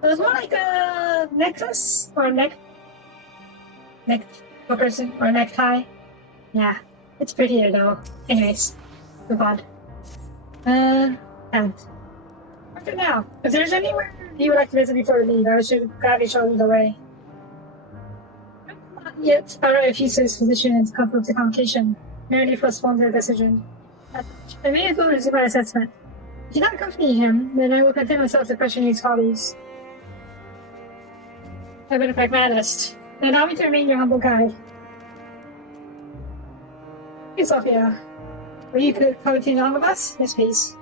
It was more like a necklace or neck person or necktie. Yeah, it's prettier though. Anyways, move on. And after now, if there's anywhere you would like to visit before we leave, I should gladly show you the way. Yet, I don't know if he says physician has confirmed the convocation. Merely postponed their decision. I may as well resume my assessment. If you not accompany him, then I will content myself to question his colleagues. I've been a pragmatist, and allow me to remain your humble guide. Hey, Sophia. Will you continue along with us? Yes, please.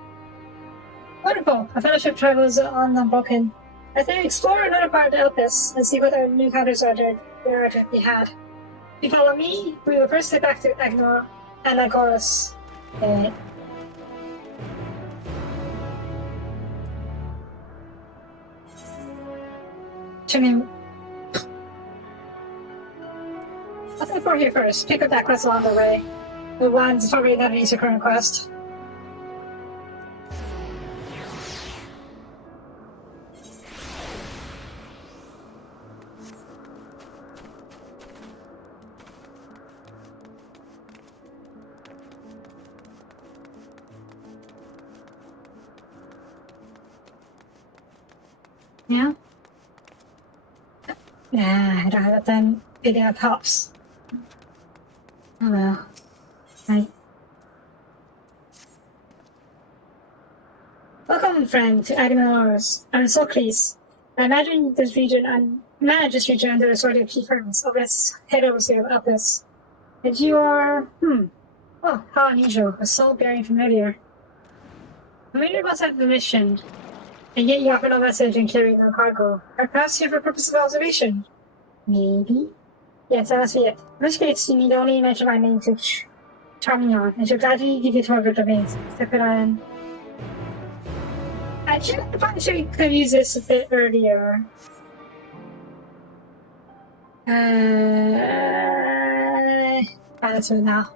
Wonderful. A fellowship travels on the Balkan. As they explore another part of the Elpis and see what our new encounters are there to be had. If you follow me, we will first head back to Agnor and Agoras. Let's look for here first. Pick up that quest along the way. The one's probably not an easy current quest. Yeah? Nah, I don't have it then. Maybe that helps. Oh well. Right. Welcome, friend, to Agamemnor's. I'm Socrates. I imagine this region manage this region under the sort of key firms of its head overseer of Apis. And you are oh, how unusual. A soul bearing familiar. Familiar must have the mission, and yet you offer no message and carry no cargo. Or perhaps here for purpose of observation. Maybe? Yes, I see it. In which case, you need only mention my name to charm me on, and she'll gladly give you to our domains. Step it on. I probably should have used this a bit earlier. That's it now.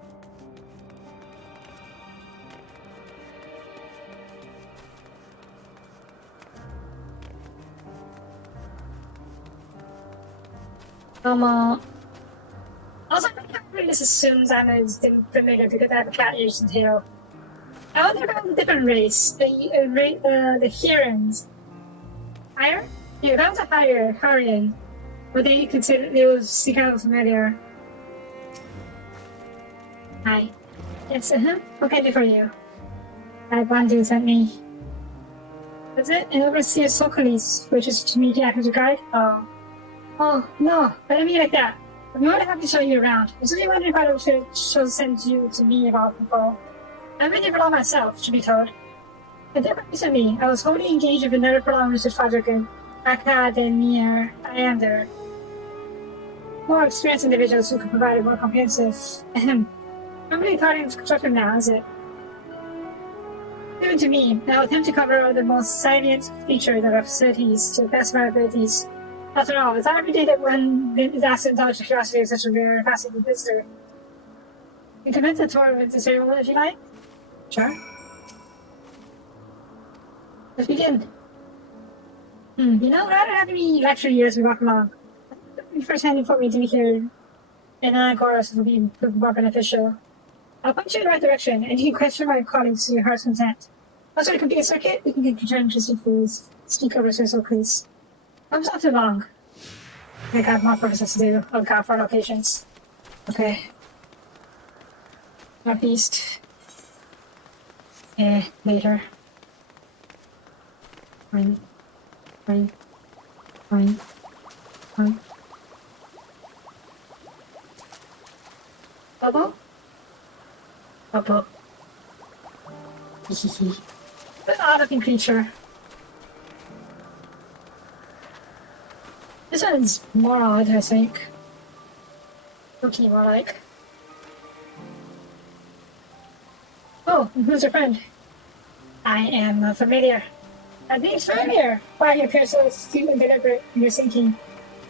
Also, I can't just assumes I'm as familiar because I have a cat ears and tail. I wonder about a different race. The Hurons. Higher? Yeah, that was a higher Hurrian. But they consider they was kind of familiar. Hi. Yes, what can I do for you? Bandu sent me. That's it? And overseer Socrates, which is to meet you after the guide? Oh, no, I didn't mean like that. I'm more than happy to show you around. I was really wondering if I should send you to me about people. I'm ready for all myself, should be told. The difference in me, I was wholly engaged with another prolonged research project in Academia Iander. More experienced individuals who could provide a more comprehensive. I'm really thought it's constructive now, is it? Given to me, I will attempt to cover the most salient features of our facilities to the best of my abilities. After all, it's not every day that one is asked to indulge the curiosity of such a rare and fascinating visitor. You can commence the tour with the ceremony if you like. Sure. Let's begin. You know, rather have me lecture you as we walk along. The first hand for me to be here in Anagoras will be more beneficial. I'll point you in the right direction, and you can question my colleagues to your heart's content. Once we complete a circuit, we can return to speak over so please. I'm not too long. I got more purposes to do. I'll go for locations. Okay. Northeast. Later. Fine. Bubble? Hehehe. An odd-looking creature. This one's more odd, I think. Looking more like. Oh, and who's your friend? I am a familiar. My name's Familiar. Why you appear so astute and deliberate in your thinking?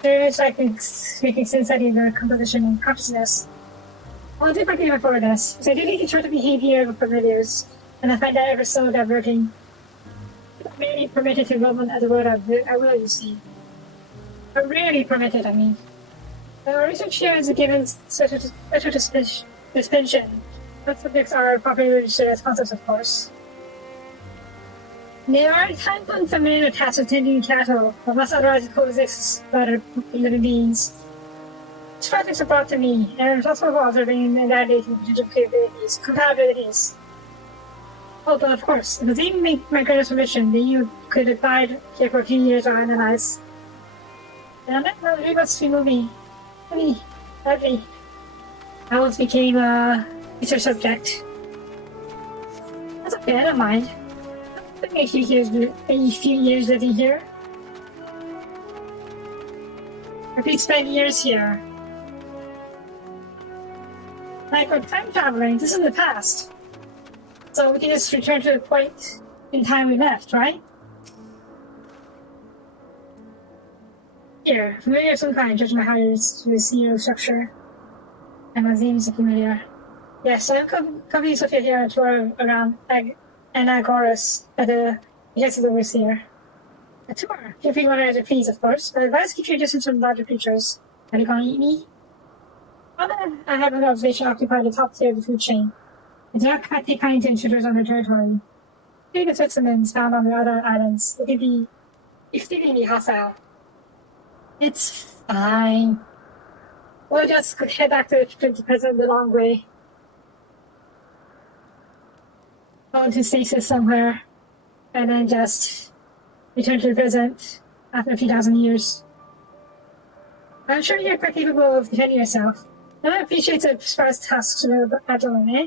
There is like making sense out of your composition and consciousness. Well, I do forgive you for this, because I do think you try to behavior of familiars, and I find that ever so diverting. I'm merely permitted to roam at the road I will, you see. But rarely permitted, I mean. Our research here is given special suspension. But subjects are properly registered as concepts, of course. There are times when familiar tasks of tending cattle, but must otherwise coexist with other living beings. These projects are brought to me, and I'm responsible for observing and validating potential compatibilities. Oh, but of course, if it's even my greatest permission, then you could abide here for a few years or analyze. And I'm not really much to move me. Lovely. I once became a research subject. That's okay, I don't mind. I've been a few years living here. I've been spending years here. Like we're time traveling, this is the past. So we can just return to the point in time we left, right? Here, familiar of some kind, judging by how you see your structure. And my name is familiar. Yes, I'm company Sophia here on a tour around Anagoras at the Executive Overseer. A tour. Feel free to wander as you please, of course, but advise keep your distance from larger creatures. Are you gonna eat me? Although I have an observation occupy the top tier of the food chain. I do not take kind to intruders on their territory. Even the specimens found on the other islands, they can be exceedingly hostile. It's fine. We'll just head back to the present the long way. Go into stasis somewhere, and then just return to the present after a few thousand years. I'm sure you're quite capable of defending yourself. And I appreciate the surprise tasks of Agilon, eh?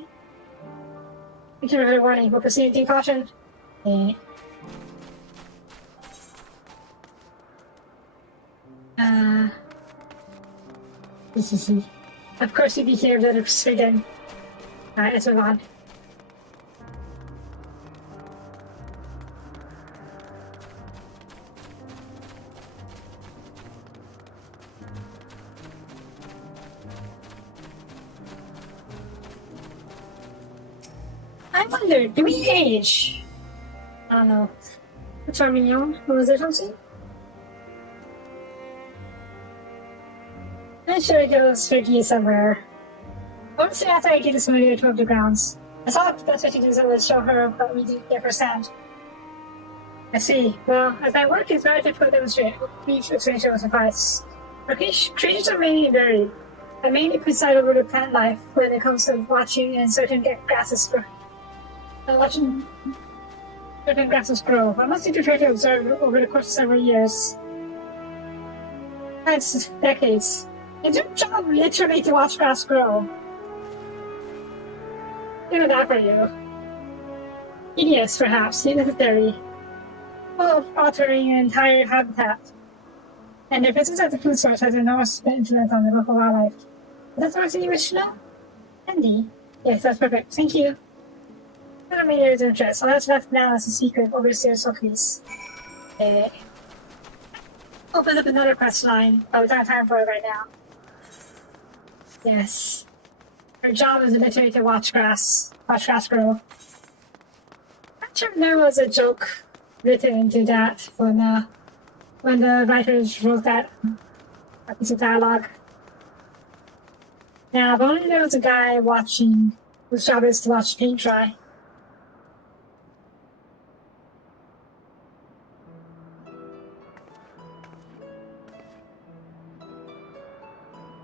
Thank you for the warning. We'll proceed with caution. Eh. Of course you'd be here to persuade. Alright, let's move on. I wonder, do we age? I don't know. What's our mignon? Was there something? I'm sure it goes tricky somewhere. I want to say after I get this movie to the grounds. I saw that's what she did was show her what we do there firsthand. I see. Well, as my work is very difficult to demonstrate, each explanation will suffice. Our creatures are mainly varied. I mainly preside over the plant life when it comes to watching and certain grasses grow. Watching certain grasses grow. I must be prepared to observe over the course of several years. That's decades. It's your job literally to watch grass grow. Do that for you. Tedious, perhaps, necessary. Full of altering an entire habitat. And their presence as a food source has enormous influence on the local wildlife. Is that something you wish to know? Andy? Yes, that's perfect. Thank you. I don't mean there's interest. All that's left now is a secret of Overseer Soapie's. Open up another quest line, but we don't have time for it right now. Yes. Our job is literally to watch grass grow. I'm sure there was a joke written into that when the writers wrote that piece of dialogue. Now, if only there was a guy watching whose job is to watch paint dry.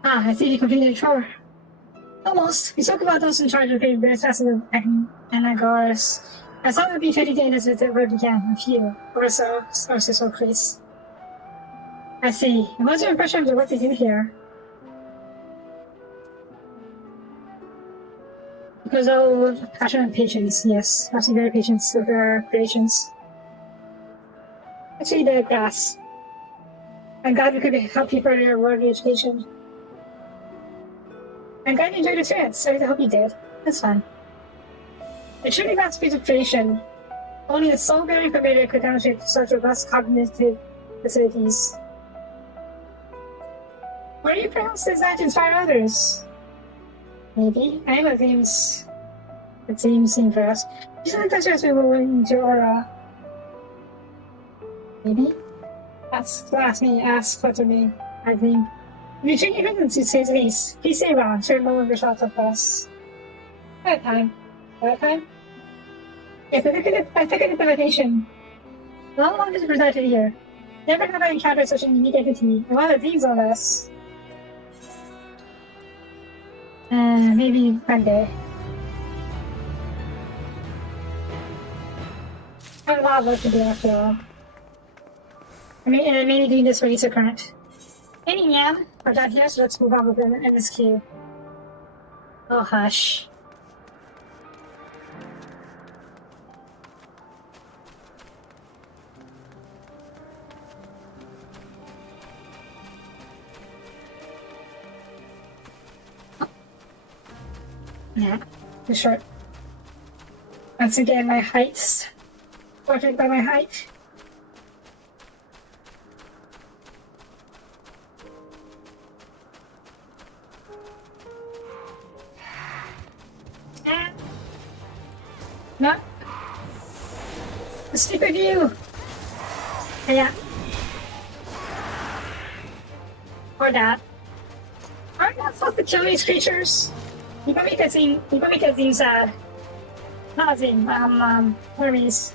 Ah, I see you completed a chore. Almost. We spoke about those in charge of getting various facets of Anagor's. I thought it would be 50 days with it where it began. A few. Or so, please. I see. And what's your impression of the work they do here? Because passion and patience, yes. Must be very patient with their creations. Actually, the grass. I'm glad we could help you further your worthy education. I'm glad you enjoyed the experience. I hope you did. That's fun. It truly vast piece of creation. Only the soul very familiar could demonstrate such robust cognitive facilities. Were you perhaps designed to inspire others? Maybe. I know the themes seem for us. You said that as we were into your aura. Maybe? Ask what to me, I think. If you treat your business to say the least, please stay around, share more of yourself with us. At time. Yes, I took an invitation. How long is it presented here? Never have I encountered such a unique entity, and one of these on us. Maybe one day. I have a lot of work to do after all. I'm mainly doing this for Lisa Current. Any yam? We're done here, so let's move on with MSQ. Oh, hush. Yeah, too short. Once again, my heights. Portrait by my height. No. The stupid view. Yeah. Or that. Aren't you supposed to kill these creatures? You probably could seem sad. Not seem, Hermes.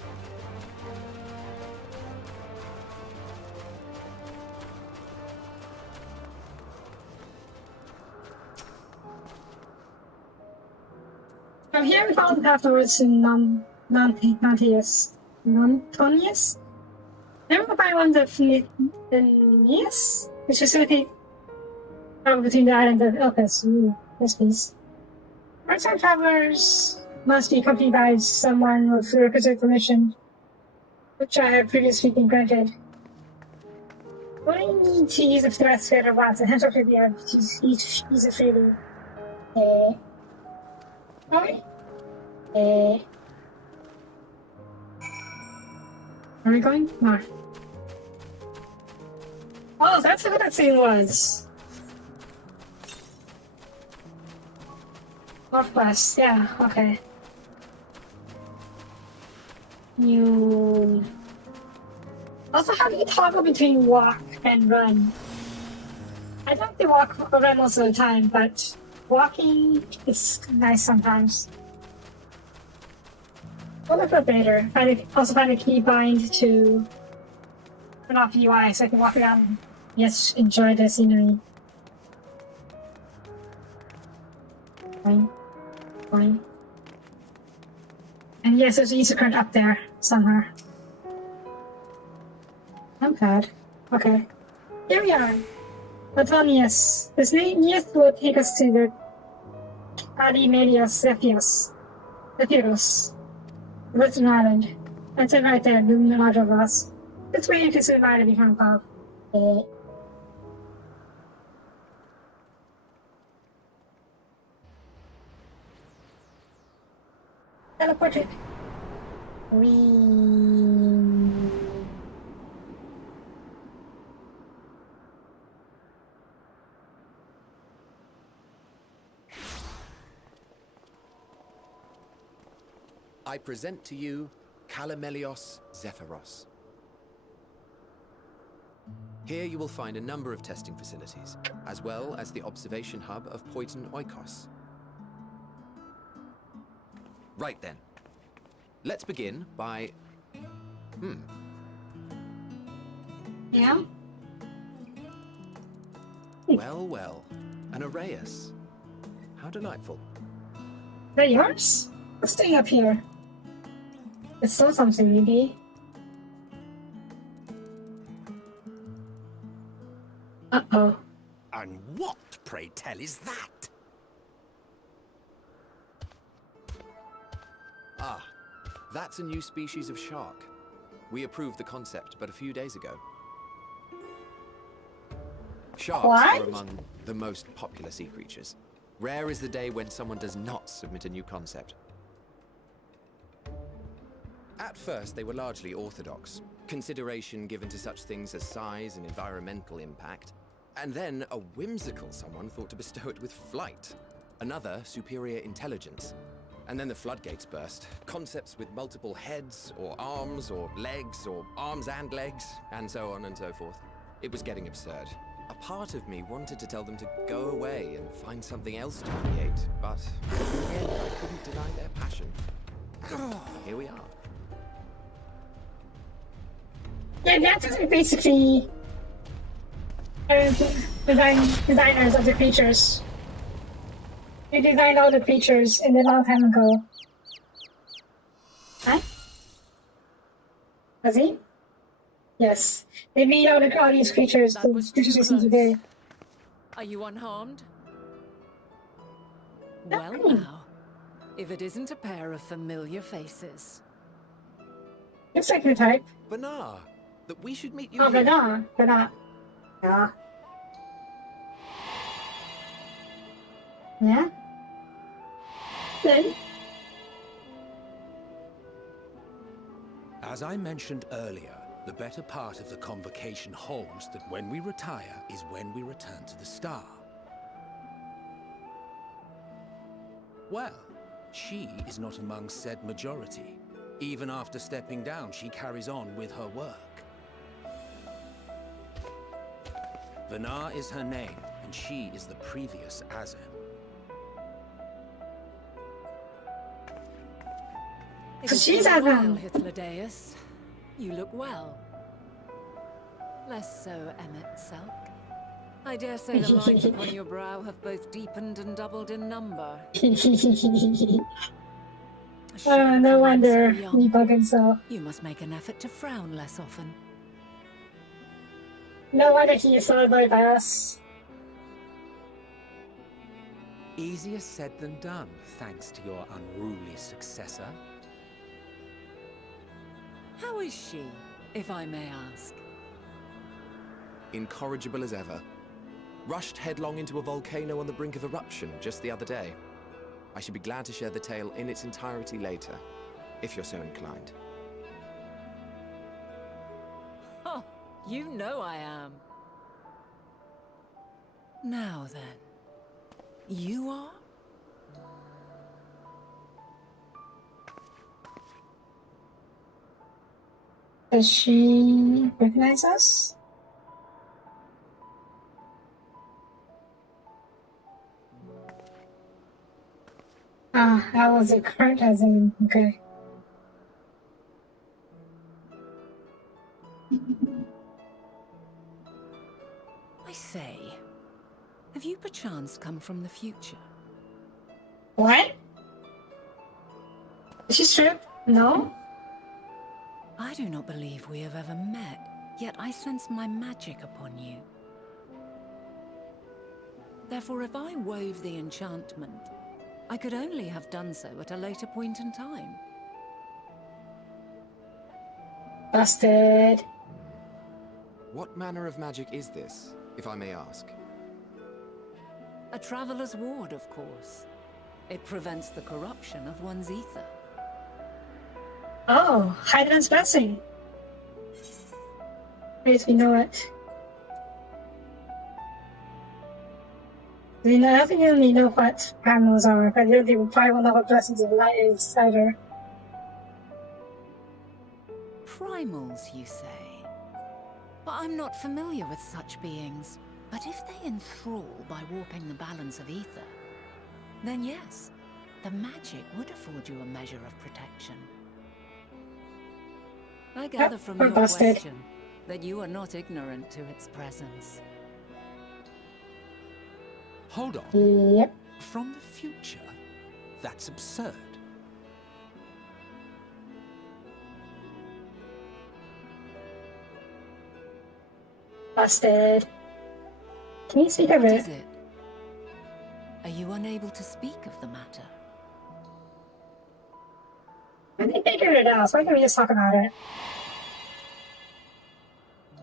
From here we found the path towards Nantonius. Never by one of the Nias, which facilitates travel between the islands of Elpis. Yes, please. Outside travelers must be accompanied by someone with requisite permission, which I have previously been granted. Only need to use the threat sphere once, and henceforth you'll be able to use it freely. Sorry? Are we going? No. Oh, that's what that scene was. Northwest, yeah, okay. You... Also, how do you toggle between walk and run? I don't do walk or run most of the time, but walking is nice sometimes. I'll look for later. Also find a key bind to turn off UI so I can walk around and yes, enjoy the scenery. Fine. Fine. And yes, there's an user current up there somewhere. I'm bad. Okay. Here we are. Antonius. This nearest will take us to the Adimelios Zephyros. Western Island. That's it right there, moving the large of us. It's waiting to survive to be found above. Teleported. I present to you Calamelios Zephyros. Here you will find a number of testing facilities, as well as the observation hub of Poiton Oikos. Right then. Let's begin by... Yeah? Well, well. An Arraius. How delightful. That yours? What's staying up here? It's still something, maybe. Uh-oh. And what, pray tell, is that? Ah, that's a new species of shark. We approved the concept but a few days ago. Sharks What? are among the most popular sea creatures. Rare is the day when someone does not submit a new concept. At first, they were largely orthodox, consideration given to such things as size and environmental impact, and then a whimsical someone thought to bestow it with flight, another superior intelligence. And then the floodgates burst, concepts with multiple heads, or arms and legs, and so on and so forth. It was getting absurd. A part of me wanted to tell them to go away and find something else to create, but again, I couldn't deny their passion. So, here we are. Yeah, that's basically designers of the creatures. They designed all the creatures in a long time ago. Huh? Was he? Yes. They made all these creatures. That was creatures too we see today. close. Are you unharmed? Not Well really. now, if it isn't a pair of familiar faces. Looks like your type. Banar, that we should meet you Oh, here. but not. Yeah. Yeah? Good. As I mentioned earlier, the better part of the convocation holds that when we retire is when we return to the star. Well, she is not among said majority. Even after stepping down, she carries on with her work. Vanar is her name, and she is the previous Azem. It So has she's been a Azam. while, Hythlodaeus. You look well. Less so, Emet Selk. I dare say the lines upon your brow have both deepened and doubled in number. Shouldn't No come on so wonder young. you bugging so. You must make an effort to frown less often. No wonder he is so annoyed by us. Easier said than done, thanks to your unruly successor. How is she, if I may ask? Incorrigible as ever. Rushed headlong into a volcano on the brink of eruption just the other day. I should be glad to share the tale in its entirety later, if you're so inclined. Oh, you know I am. Now then, you are? Does she recognize us? Ah, that was a current as in, okay. I say, have you perchance come from the future? What? Is she true? No? I do not believe we have ever met, yet I sense my magic upon you. Therefore, if I wove the enchantment, I could only have done so at a later point in time. Busted. What manner of magic is this, if I may ask? A traveler's ward, of course. It prevents the corruption of one's ether. Oh, Hydrant's blessing. At least we know it. I don't think you really know what panels are, but you probably won't know what blessings of light is either. Primals, you say? But I'm not familiar with such beings. But if they enthrall by warping the balance of ether, then yes, the magic would afford you a measure of protection. I gather from we're your busted. question that you are not ignorant to its presence. Hold on. Yep. From the future? That's absurd. Busted. Can you speak of What it? is it? Are you unable to speak of the matter? I think they figured it out, so why can't we just talk about it?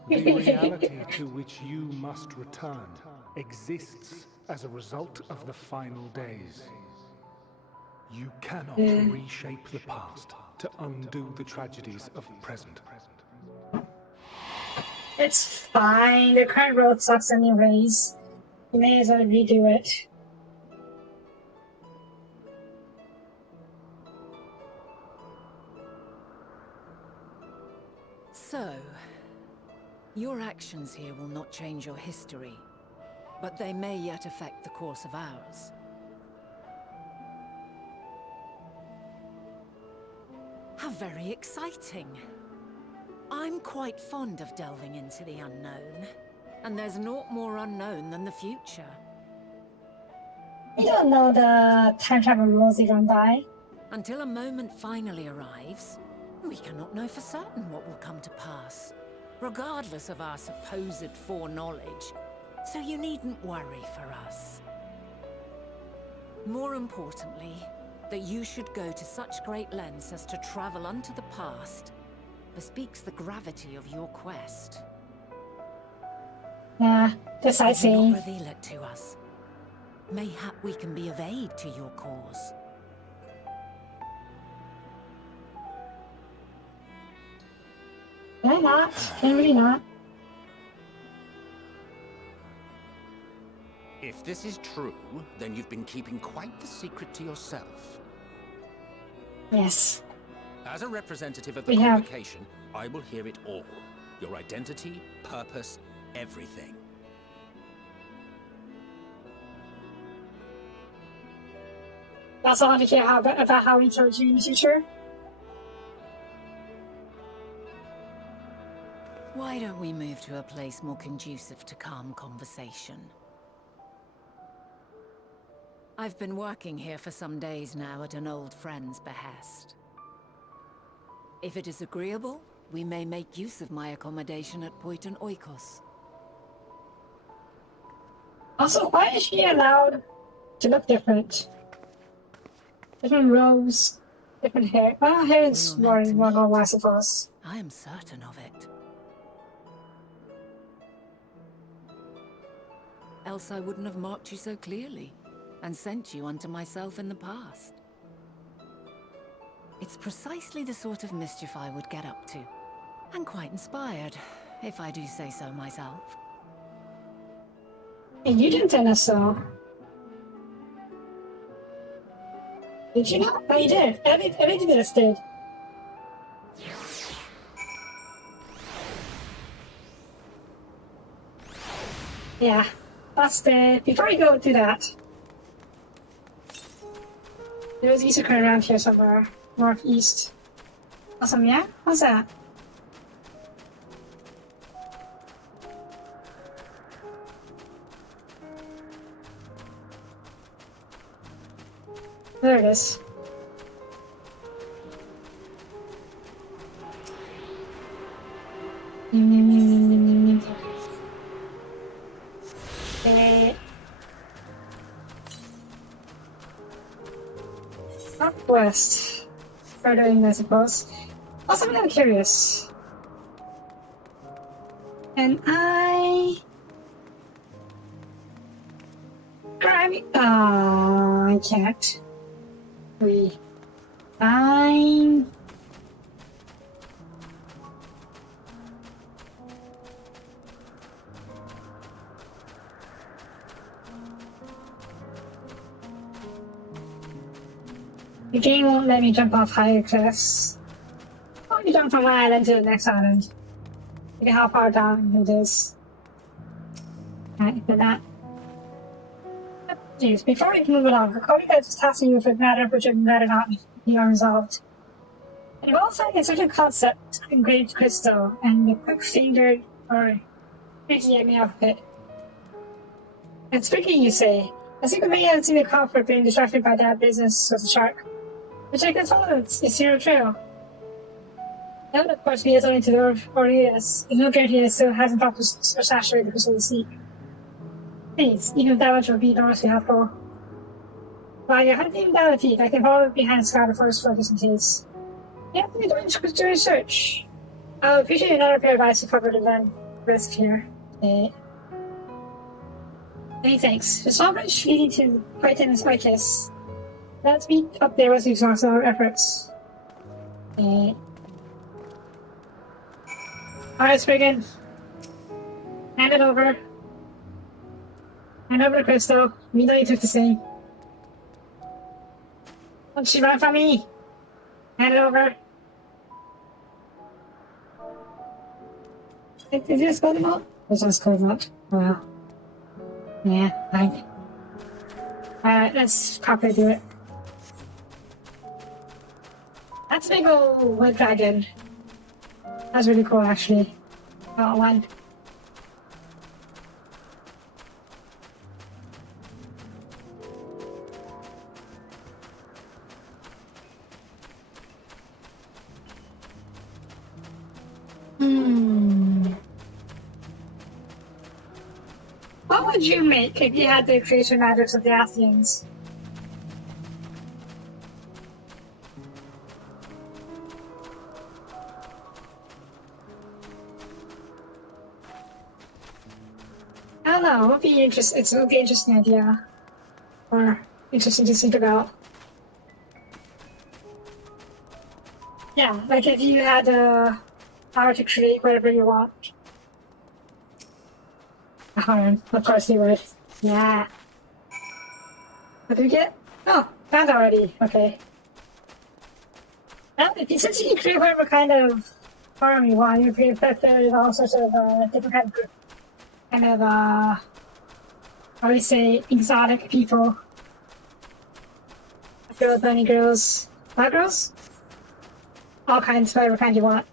The reality to which you must return exists as a result of the final days. You cannot reshape the past to undo the tragedies of the present. It's fine. The current world sucks anyways. You may as well redo it. So, your actions here will not change your history, but they may yet affect the course of ours. How very exciting! I'm quite fond of delving into the unknown, and there's naught more unknown than the future. You don't know the time travel rules, you don't die. Until a moment finally arrives, we cannot know for certain what will come to pass, regardless of our supposed foreknowledge, so you needn't worry for us. More importantly, that you should go to such great lengths as to travel unto the past bespeaks the gravity of your quest. Yeah, this I Do see. not reveal it to us. Mayhap we can be of aid to your cause. Why not? Can really not. If this is true, then you've been keeping quite the secret to yourself. Yes. As a representative of the We have- convocation, I will hear it all. Your identity, purpose, everything. That's all I care about how we killed you in the future. Why don't we move to a place more conducive to calm conversation? I've been working here for some days now at an old friend's behest. If it is agreeable, we may make use of my accommodation at Poiton Oikos. Also, why is she allowed to look different? Different robes, different hair. Well, hair is We were meant to more normal, I meet. suppose. I am certain of it. Else I wouldn't have marked you so clearly, and sent you unto myself in the past. It's precisely the sort of mischief I would get up to. And quite inspired, if I do say so myself. And you didn't tell us so. Did you not? Oh, you did. Everything else did. Yeah, that's the. Before we go do that, there was Izuku around here somewhere, northeast. Awesome, yeah? What's that? There it is. Northwest. Furthering, I suppose. Also, I'm kind of curious. And I can't. Fine. The game won't let me jump off higher cliffs. I'll only jump from one island to the next island. Look at how far down it is. Alright, for that. Jeez, before we move along, the Cody guys was tasking you with a matter which would matter not be unresolved. And you also had a certain concept, engraved crystal, and the quick-fingered, or freaky at me off a bit. It's tricky, you say. I think we may have seen the cop for being distracted by that business with the shark. Which I can follow, it's zero trail. That would of course be only to the Aureus. There's no guarantee it still hasn't popped or saturated the crystal sleep. Please, even if that much would be the most we have for. While you're hunting down the thief, I can follow behind Scar the first for just in case. Yeah, we're doing research. I would appreciate another pair of eyes to cover the then rest here. Many thanks. The small bridge leading to Python and Spikes. Let's meet up there as we exhaust our efforts. Alright, Spriggan. Hand it over. Hand over to Crystal. We know you took the same. Don't she run from me? Hand it over. Is this code mode? This is code mode. Well. Yeah, fine. Alright, let's properly do it. That's a big old white dragon. That's really cool, actually. Oh, one. What would you make if you had the creation magics of the Athians? I don't know, it would be an interesting idea. Or interesting to think about. Yeah, like if you had the power to create whatever you want. Of course you would. Yeah. What did we get? Oh, found already. Okay. Well, since you can create whatever kind of farm you want, you can create with all sorts of different I would say exotic people. Girls, bunny girls, black girls? All kinds, whatever kind you want.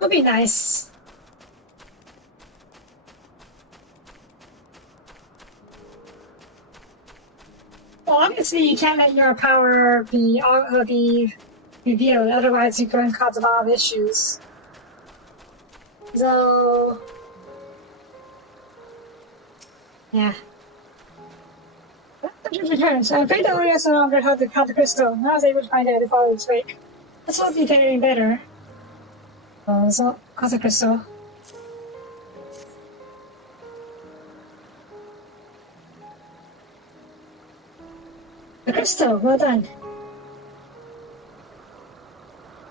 Would be nice. Well, obviously you can't let your power be revealed, otherwise you're going to cause a lot of issues. So, yeah. Returns. I'm afraid the Orias no longer held the crystal. I was able to find out if all was fake. Let's hope you're getting better. Oh, so, cause the crystal. The crystal, well done.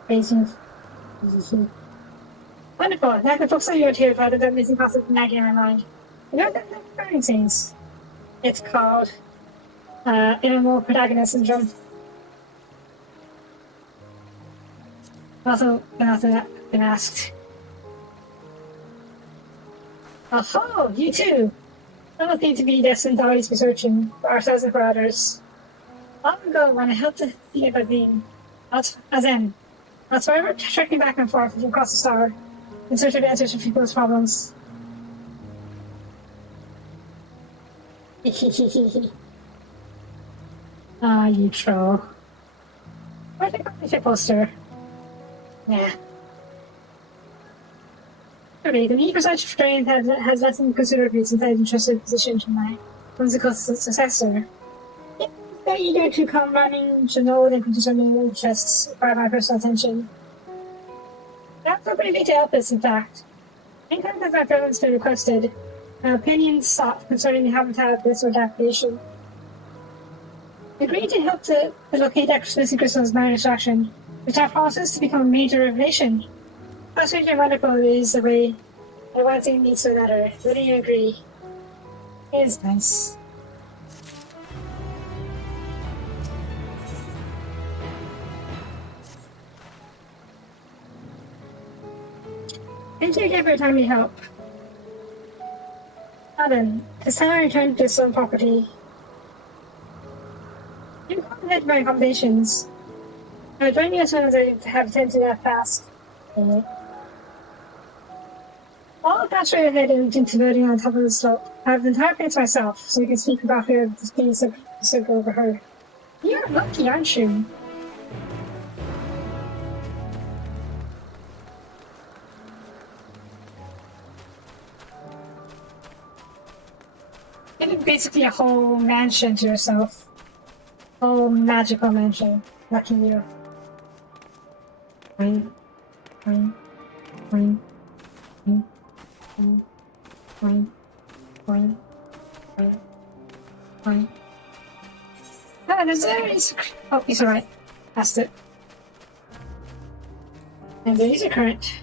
Amazing. Wonderful. Now I can focus on your tears rather than missing concept nagging in my mind. You know that burning scenes? It's called Animal Protagonist Syndrome. Also been asked. Oh, you too! I don't need to be destined to always be searching for ourselves and for others. Long ago, when I helped the Aberdeen, Azem, I was forever trekking back and forth across the star in search of answers to people's problems. Ah, you troll. Where'd I go with your poster? Yeah. Okay, the need for such strength has lessened considerably since I entrusted the position to my whimsical successor. They're eager to come running to know their concerning interests require my personal attention. That's nobody to help us, in fact. Anytime that my presence been requested, my opinions sought concerning the habitat of this adaptation. I agreed to help to locate that missing crystal's minor distraction, which I promises to become a major revelation. How strange and wonderful is the way that one thing leads to another. Wouldn't you agree? It is nice. Thank you again for your time and help. Now then, it's time I return to this own property. You can ahead my accommodations. I'll join you as soon as I have attended to that task. I'll pass right ahead into the building on top of the slope. I have the entire place myself, so you can speak about her with being circle over her. You're lucky, aren't you? Getting basically a whole mansion to yourself. Whole magical mansion. Lucky you. Fine. Fine. Fine. Fine. Fine. Fine. Fine. Fine. Fine. Ah, there's a... Oh, he's alright. Passed it. And there is a current.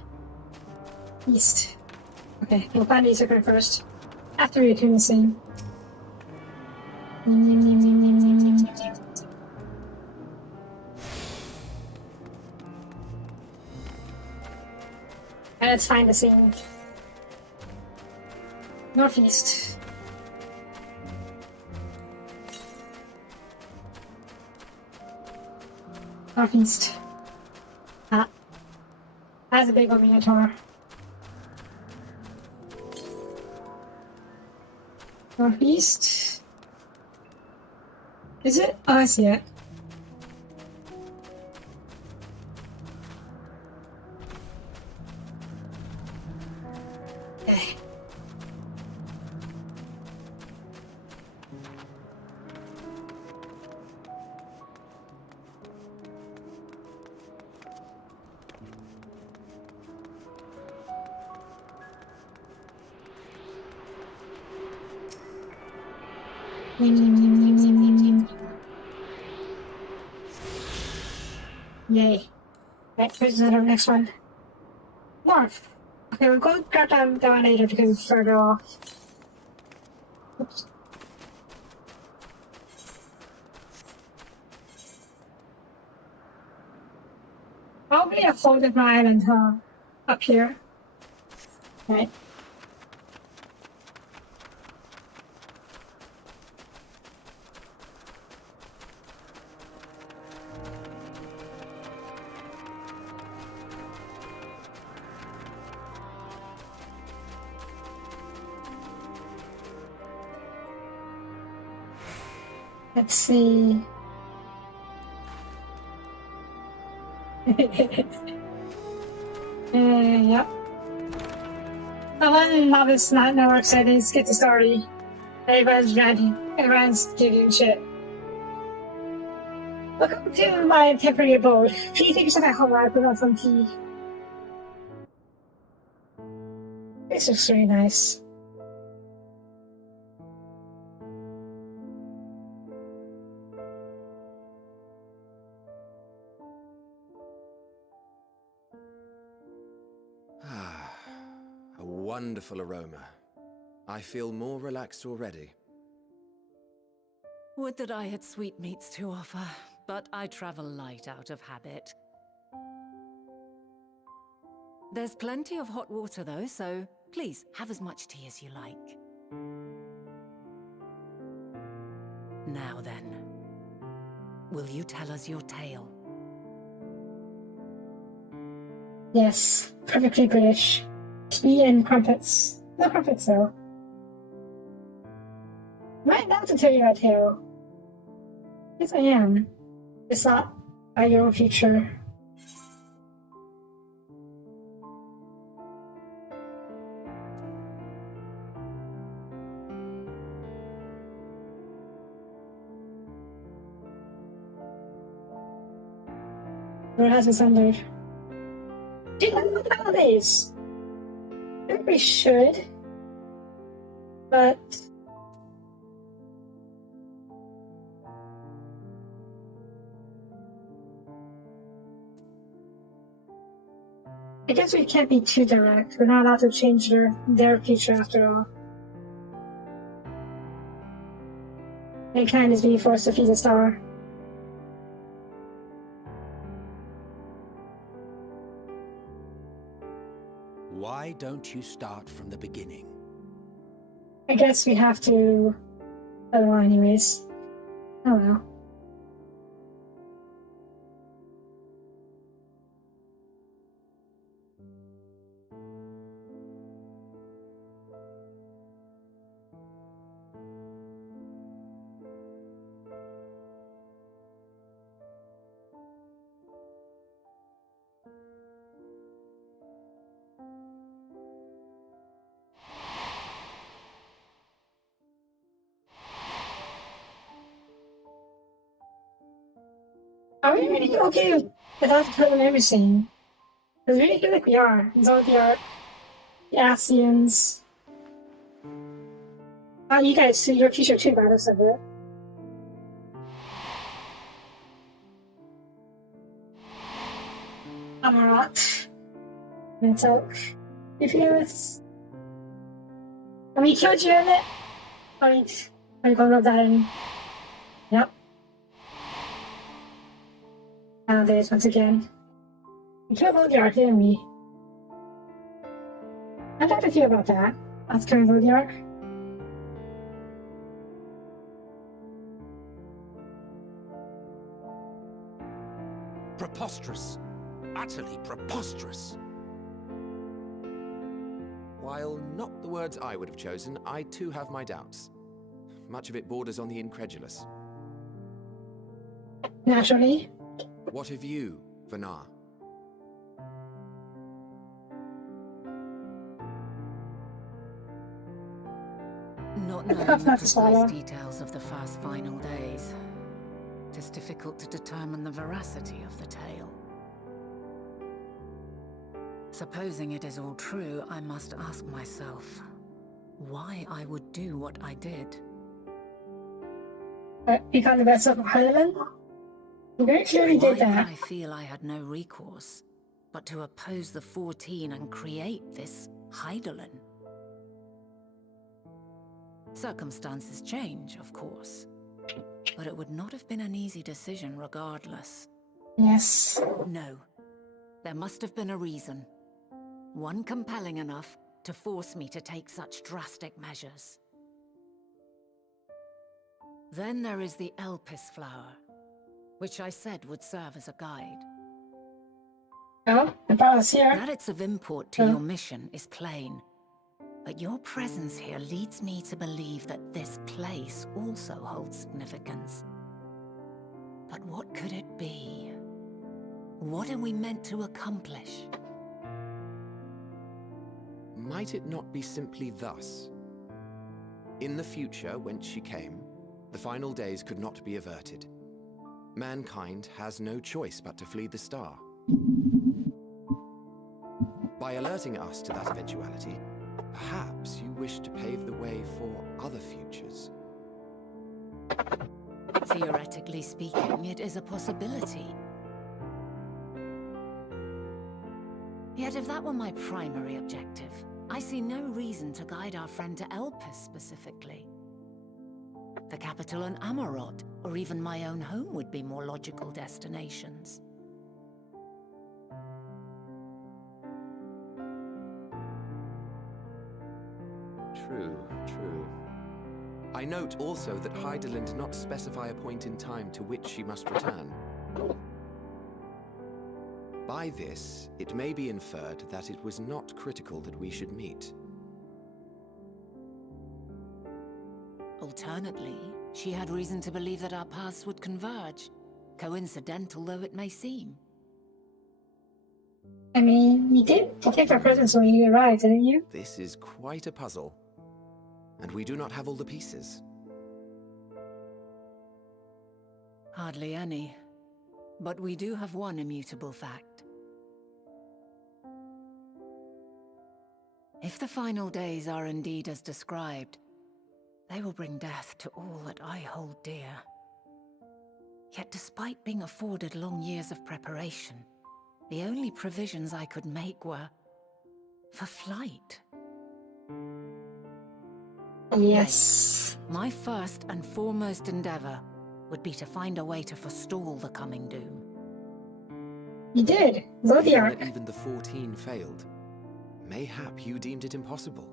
East. Okay, we'll find the user current first. After we return the same. And let's find the scene. Northeast. Northeast. Ah. That's a big old minotaur. Northeast. Is it? Oh, I see it. Okay. Yay. Right, here's the next one. North. Okay, we'll go drop down later because it's further off. Oops. Probably a folded my island, huh? Up here. Right. Let's see. Yep. The one novice not network settings get the story. Everyone's ranting. Everyone's giving shit. Welcome to my temporary abode. Please take yourself at home while I put on some tea. This looks really nice. A wonderful aroma. I feel more relaxed already. Would that I had sweetmeats to offer, but I travel light out of habit. There's plenty of hot water though, so please have as much tea as you like. Now then, will you tell us your tale? Yes, perfectly British. Tea and crumpets. No crumpets though. Right now to tell you a tale. Yes, I am. It's not by your own future. Where has been sundered. Do you know the holidays? Everybody should. But I guess we can't be too direct. We're not allowed to change their future after all. Mankind is being forced to feed a star. Why don't you start from the beginning? I guess we have to. I don't know, anyways. Oh well. Are we really okay without killing everything? Because we really feel like we are. It's all the Asians. Oh, you guys see your future too, by the looks of it. Amarat. Mental. If you was. I mean, killed you in it. I'm gonna rub that in. Yep. Nowadays, once again. We killed Zodiac, didn't we? I'd like to hear about that. That's killing Zodiac. Preposterous. Utterly preposterous. While not the words I would have chosen, I too have my doubts. Much of it borders on the incredulous. Naturally. What of you, Vanar? Not knowing the That's not to swallow. precise details of the first final days, it is difficult to determine the veracity of the tale. Supposing it is all true, I must ask myself why I would do what I did. Become the best of Heidelin? You very clearly Why did that. did I feel I had no recourse but to oppose the 14 and create this Heidelin? Circumstances change, of course, but it would not have been an easy decision regardless. Yes. No, there must have been a reason. One compelling enough to force me to take such drastic measures. Then there is the Elpis flower, which I said would serve as a guide. Oh, the boss here. That it's of import to your mission is plain. But your presence here leads me to believe that this place also holds significance. But what could it be? What are we meant to accomplish? Might it not be simply thus? In the future, whence she came, the final days could not be averted. Mankind has no choice but to flee the star. By alerting us to that eventuality, perhaps you wish to pave the way for other futures. Theoretically speaking, it is a possibility. Yet if that were my primary objective, I see no reason to guide our friend to Elpis specifically. The capital and Amarot, or even my own home would be more logical destinations. True, true. I note also that Hydaelyn did not specify a point in time to which she must return. By this, it may be inferred that it was not critical that we should meet. Alternately, she had reason to believe that our paths would converge, coincidental though it may seem. I mean, you did detect our presence when you arrived, didn't you? This is quite a puzzle, and we do not have all the pieces. Hardly any. But we do have one immutable fact. If the final days are indeed as described, they will bring death to all that I hold dear. Yet despite being afforded long years of preparation, the only provisions I could make were for flight. Yes. My first and foremost endeavor would be to find a way to forestall the coming doom. You did. Zodiac. That even the 14 failed. Mayhap you deemed it impossible.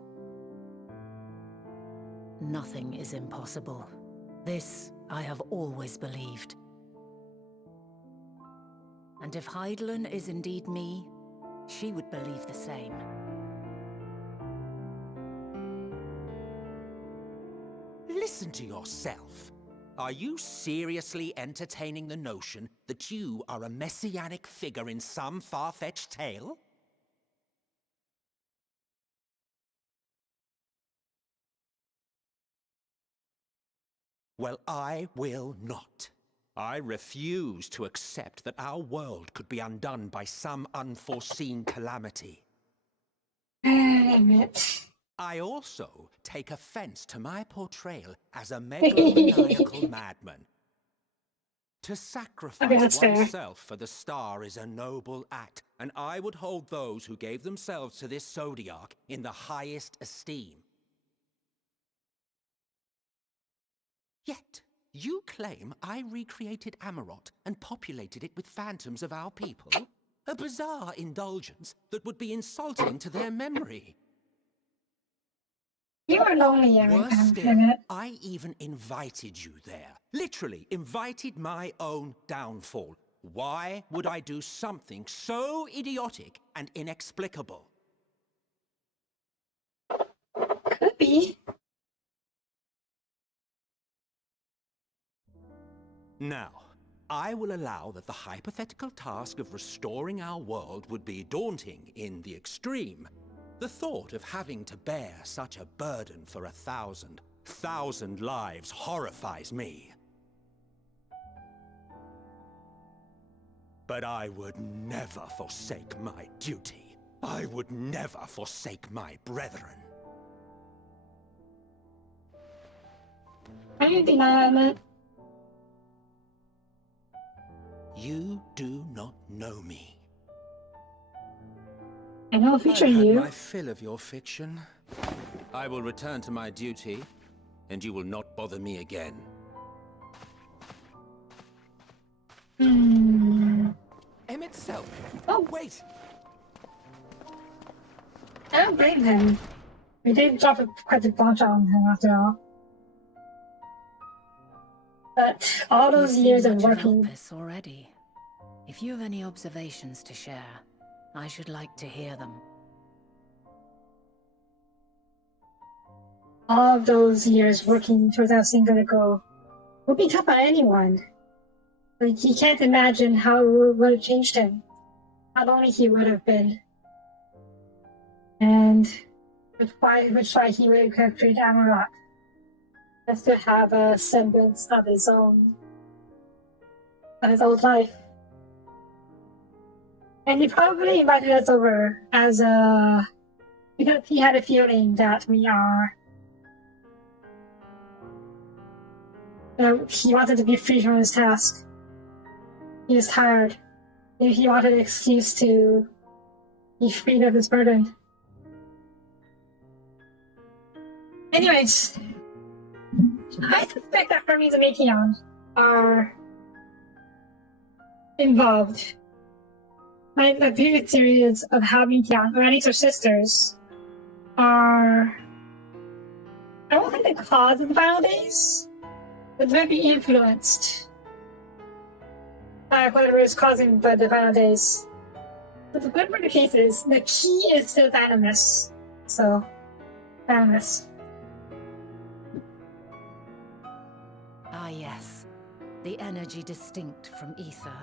Nothing is impossible. This I have always believed. And if Hydaelyn is indeed me, she would believe the same. Listen to yourself. Are you seriously entertaining the notion that you are a messianic figure in some far-fetched tale? Well, I will not. I refuse to accept that our world could be undone by some unforeseen calamity. Emet. I also take offense to my portrayal as a megalomaniacal madman. To sacrifice Okay, that's fair. oneself for the star is a noble act, and I would hold those who gave themselves to this zodiac in the highest esteem. Yet, you claim I recreated Amarot and populated it with phantoms of our people? A bizarre indulgence that would be insulting to their memory. You are lonely, Worse still, Emet. I even invited you there. Literally invited my own downfall. Why would I do something so idiotic and inexplicable? Could be. Now, I will allow that the hypothetical task of restoring our world would be daunting in the extreme. The thought of having to bear such a burden for 1,000 lives horrifies me. But I would never forsake my duty. I would never forsake my brethren. I didn't think that, Emet. You do not know me. I know a feature I've had you. my fill of your fiction. I will return to my duty, and you will not bother me again. Emet self. Oh. Wait! I don't blame him. We did drop quite a bunch on him after all. But all those You've years seen of much working. Elpis already. If you have any observations to share, I should like to hear them. all of those years working towards that singular goal would be tough on anyone. Like, he can't imagine how it would have changed him, how lonely he would have been, and which why he would have created Amarok, just to have a semblance of his own, of his old life. And he probably invited us over as because he had a feeling that we are. He wanted to be free from his task. He was tired. Maybe he wanted an excuse to be freed of his burden. Anyways, I suspect that Hermes and Acheon are involved. The previous theories of how Acheon, or at least her sisters, are. I don't think the cause of the final days, but they might be influenced by whatever is causing the final days. But the good part of the case is, the key is still Dynamis. So, Dynamis. Ah, yes. The energy distinct from ether.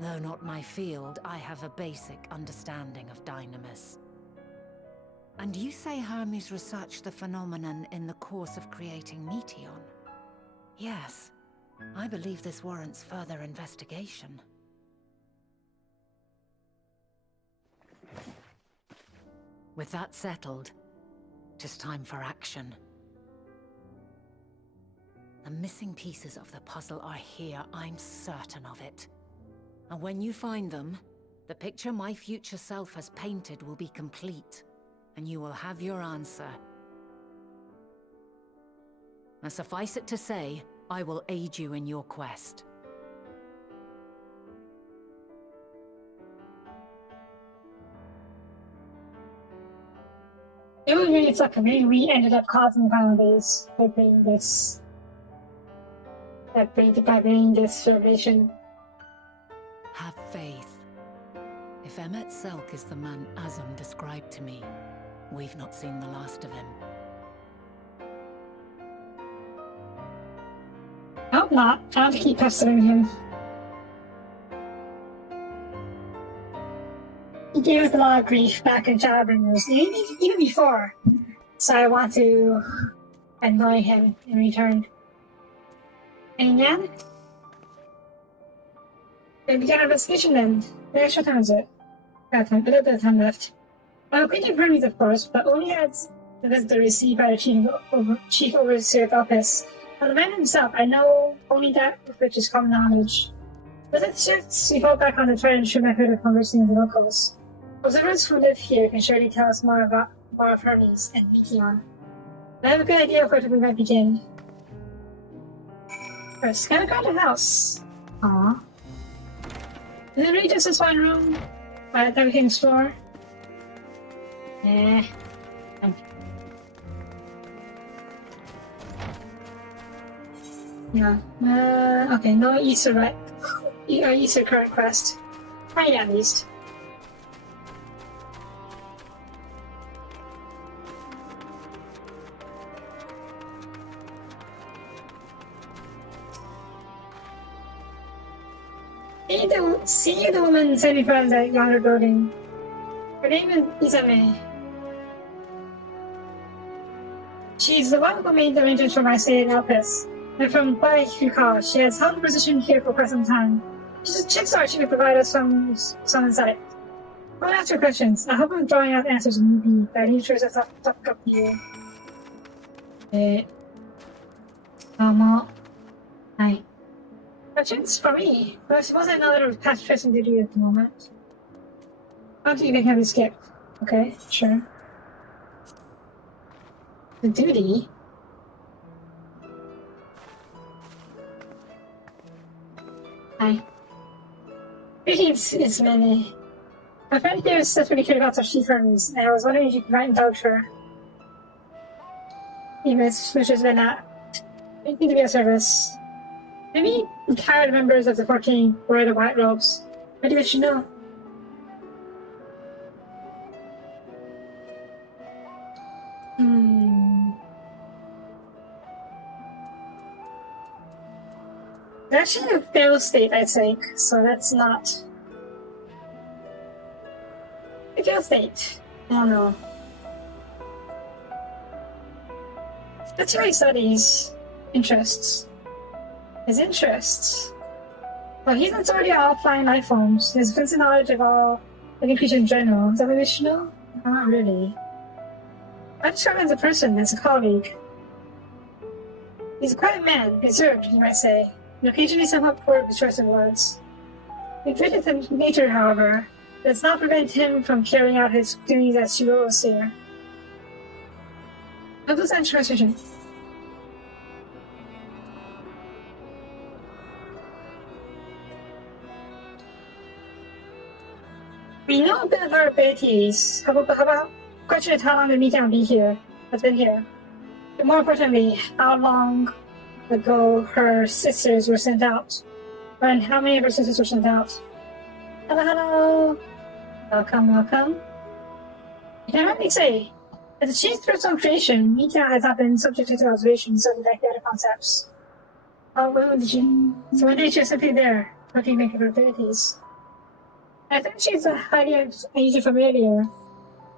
Though not my field, I have a basic understanding of Dynamis. And you say Hermes researched the phenomenon in the course of creating Meteon? Yes. I believe this warrants further investigation. With that settled, it is time for action. The missing pieces of the puzzle are here, I'm certain of it. And when you find them, the picture my future self has painted will be complete, and you will have your answer. Now suffice it to say, I will aid you in your quest. It would really suck if we ended up causing the final days by bringing this. By bringing this revelation. Have faith. If Emet Selk is the man Azum described to me, we've not seen the last of him. I hope not. I'll have to keep pestering him. He gave us a lot of grief back in Shadowbringers, even before. So I want to annoy him in return. And yeah? Then we got our investigation then. How much time is it? Got time, a little bit of time left. We can Hermes, of course, but only as the visitor received by the Chief Overseer of Elpis. Now, the man himself, I know only that which is common knowledge. With its shifts, we fall back on the tried and true method of conversing with the locals. Observers who live here can surely tell us more of Hermes and Meteon. I have a good idea of where we might begin. First, gotta grab the house. Aww. Is it really just this one room that we can explore? Eh. Yeah. Okay, no Easter, right? Easter current quest. Right, at least. See the woman sitting in front of the yonder building. Her name is Emet. She's the one who made the arrangements for my stay in Elpis. And from what I recall, she has held a position here for quite some time. She's a chick star, she could provide us some insight. I won't ask her questions. I hope I'm drawing out answers when you be, but I need to just talk up to you. Hi. Questions for me? Well, I suppose I know that it was past pressing duty at the moment. How do you think I have skip? Okay, sure. The duty? Hi. Greetings, it's Mene. My friend here is desperately curious about Chief Hermes, and I was wondering if you could write and vouch her. Emet, which has been anything to be of service. Maybe retired members of the 14 wear the white robes. What do you wish to know? It's actually a fail state, I think, so that's not a fail state. Oh no. Let's see what he studies. Interests. His interests. Well, he's an authority on all flying life forms. He has extensive knowledge of all living creatures in general. Is that what we should know? Not really. I describe him as a person, as a colleague. He's a quiet man, reserved, you might say, and occasionally somewhat poor with choice of words. He fitted his nature, however, does not prevent him from carrying out his duties as chief overseer. How does that transition? We know a bit of our abilities. How about question is how long the meeting will be here? Has been here. But more importantly, how long ago her sisters were sent out? And how many of her sisters were sent out? Hello, hello. Welcome, welcome. You can hardly say. As a chief through some creation, Mita has not been subject to observations of the data concepts. Oh, when did she? So when did she simply there, looking at her abilities? I think she's a highly user familiar,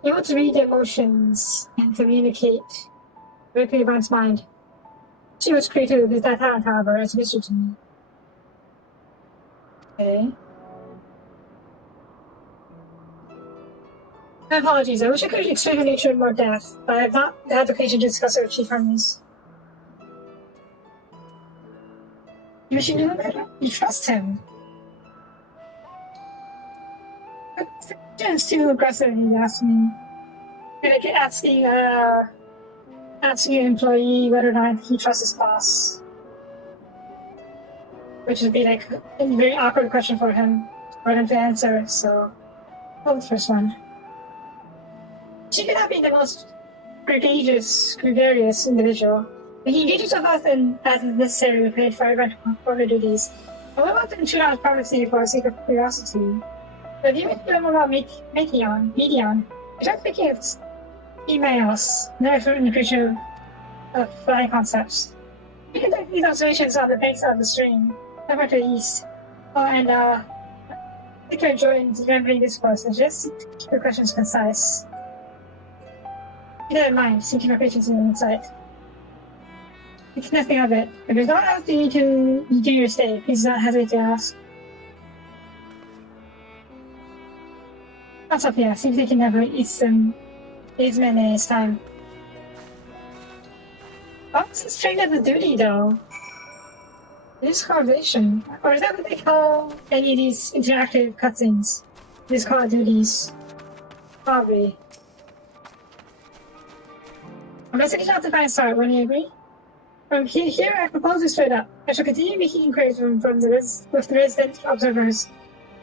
able to read emotions and communicate directly about one's mind. She was created with that talent, however, as a mystery to me. Okay. My apologies, I wish I could explain her nature in more depth, but I have not had the occasion to discuss her with Chief Hermes. You wish you knew him? You trust him. It's too aggressive, he asked me. Like asking an employee whether or not he trusts his boss. Which would be like a very awkward question for him to answer, so go with the first one. She could not be the most gregarious individual, but he engaged himself often as necessary with paid for everyone to perform their duties. I will often shoot out his privacy for the sake of curiosity. But if you know more about Medion, I start thinking of emails, never in the creature of flying concepts. You can take these observations on the banks of the stream, over to the east. Oh, and I think I enjoyed remembering this course, and just keep your questions concise. Keep that in mind, seeking my patience and insight. Think nothing of it. If there's not else you need to do your stay, please do not hesitate to ask. That's up here. Seems they can never eat some men in his time. What was his trained as a duty, though? It is conversation. Or is that what they call any of these interactive cutscenes? These call duties. Probably. I'm going to not to find a start, wouldn't you agree? From here, I propose we straight up. I shall continue making inquiries with the resident observers.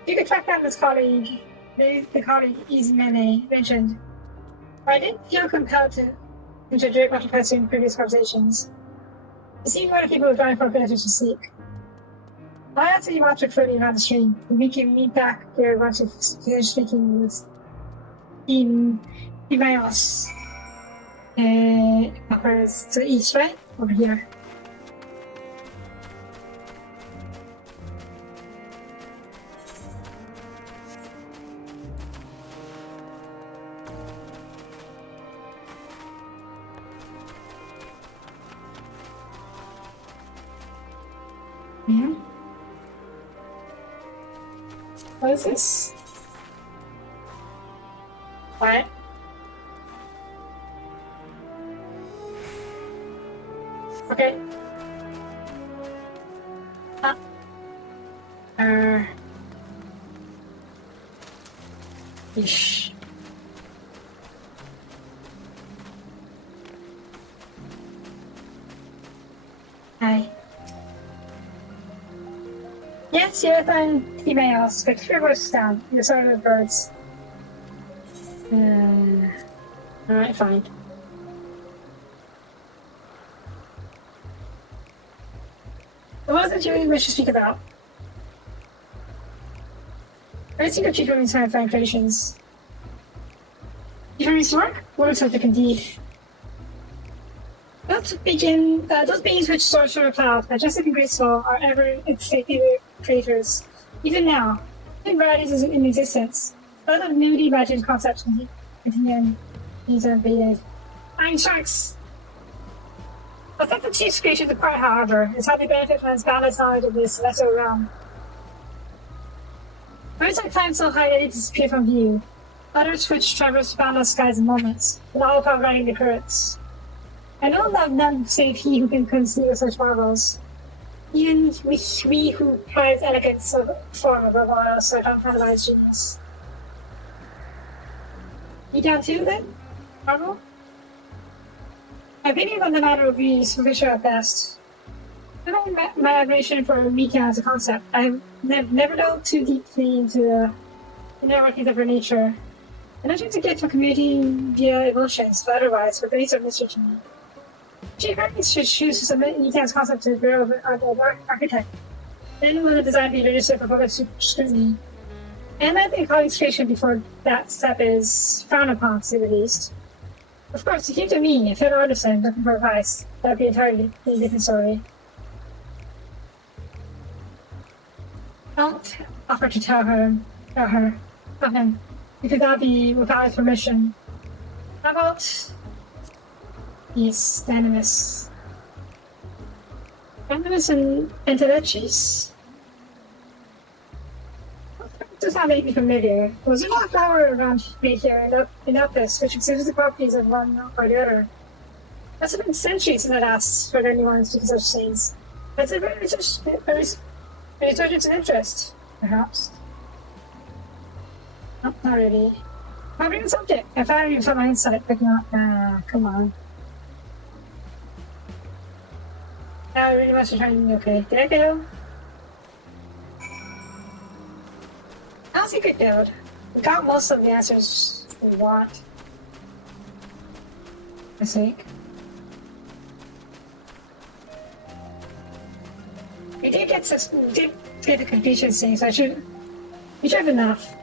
You can track down this colleague. The colleague Izmene mentioned. I didn't feel compelled to interject much question in previous conversations. It seemed one of people were trying for answers to seek. I had to be watching floating around the stream. We can meet back here once you finish speaking with Imayos. Offers to east, right? Over here. Yeah. What is this? What? Okay. Ish. Hi. Yes, I'm emails, but keep your voice down. You're sort of the birds. Alright, fine. What was it you really wish to speak about? I think of Chief Hermes' fine traditions. Chief Hermes' work? What a subject indeed. Well, Those beings which soar through the cloud, majestic and graceful, are ever executive creators. Even now, new varieties is in existence. A lot of newly imagined concepts continue these are invaded. Flying sharks! The fact that these creatures apart, however, is how they benefit from its balanced knowledge of this lesser realm. Birds that climb so high that they disappear from view. Others which traverse boundless skies in moments, with all power riding the currents. I know of none save he who can conceive of such marvels. Even we who prize elegance of form above all else are dumbfounded by its genius. You down too, then? Marvel? My opinion on the matter will be superficial at best. Given my admiration for media as a concept, I have never delved too deeply into the inner workings of her nature. I don't try to get to community via emotions, but otherwise, her base of mystery to me. She apparently should choose to submit Nikan's concept to the Bureau of Architect. Then will the design be registered for public scrutiny? And I think colleagues' creation before that step is frowned upon, to say the least. Of course, if you came to me, a fellow artisan, looking for advice, that would be entirely a different story. Don't offer to tell him, because that would be without his permission. How about these Animus? Animus and Entelechis? Does not make me familiar. Was there not a flower around me here in Opus which exhibits the properties of one or the other? That's been centuries since I'd asked for anyone to speak of such things. That's a very resurgence of interest, perhaps. No, not really. Covering the subject. I found you from my insight picking up. Come on. I really must be trying to be okay. Did I go? How's he good build? We got most of the answers we want. I think. We did get the completion thing, so we should have enough.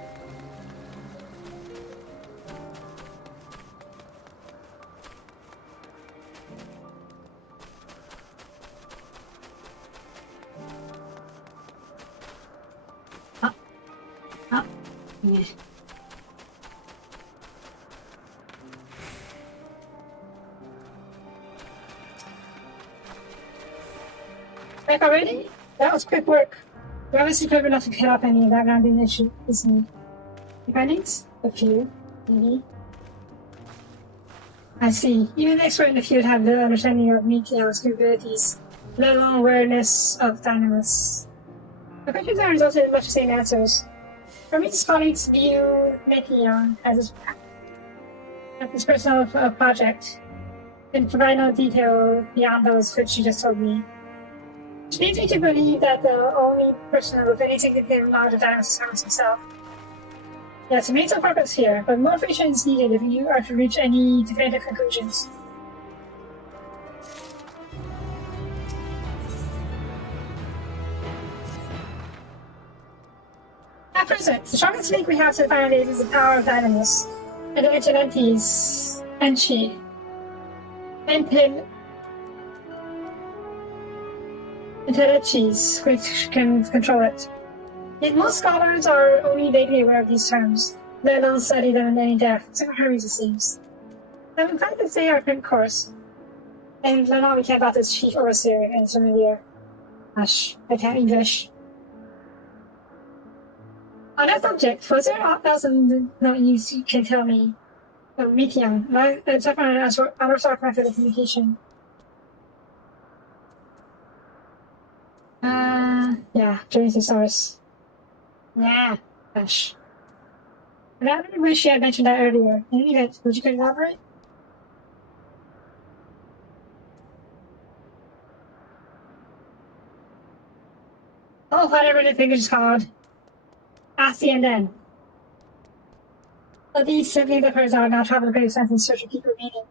Back already? That was quick work. You're obviously clever enough to cut off any background issue, isn't he? Findings? A few, maybe. I see. Even the expert in the field have little understanding of Meteor's capabilities, let alone awareness of dynamics. The questions are resulted in much the same answers. For me, colleagues view Meteor as his personal project, and provide no detail beyond those which you just told me. Which leads me to believe that the only person with any significant knowledge of dynamics is Hermes himself. Yes, we made some progress here, but more information is needed if you are to reach any definitive conclusions. At present, the strongest link we have to the final days is the power of Dynamis, and the Vigilantes, Enchi, Intellichis, which can control it. Yet most scholars are only vaguely aware of these terms, let alone study them in any depth, except for Hermes, it seems. I'm inclined to say our current course, and learn all we can about this chief overseer and familiar. Hush, I can't English. On that subject, was there aught else in the news you can tell me of Meteon, except for an out-of-stock method of communication? Yeah, journeys to stars. Yeah, gosh. But I really wish you had mentioned that earlier. In any event, would you could elaborate? Oh, whatever the thing is called. Ask the end then. But these siblings of hers are now traveling great expense in search of people meeting.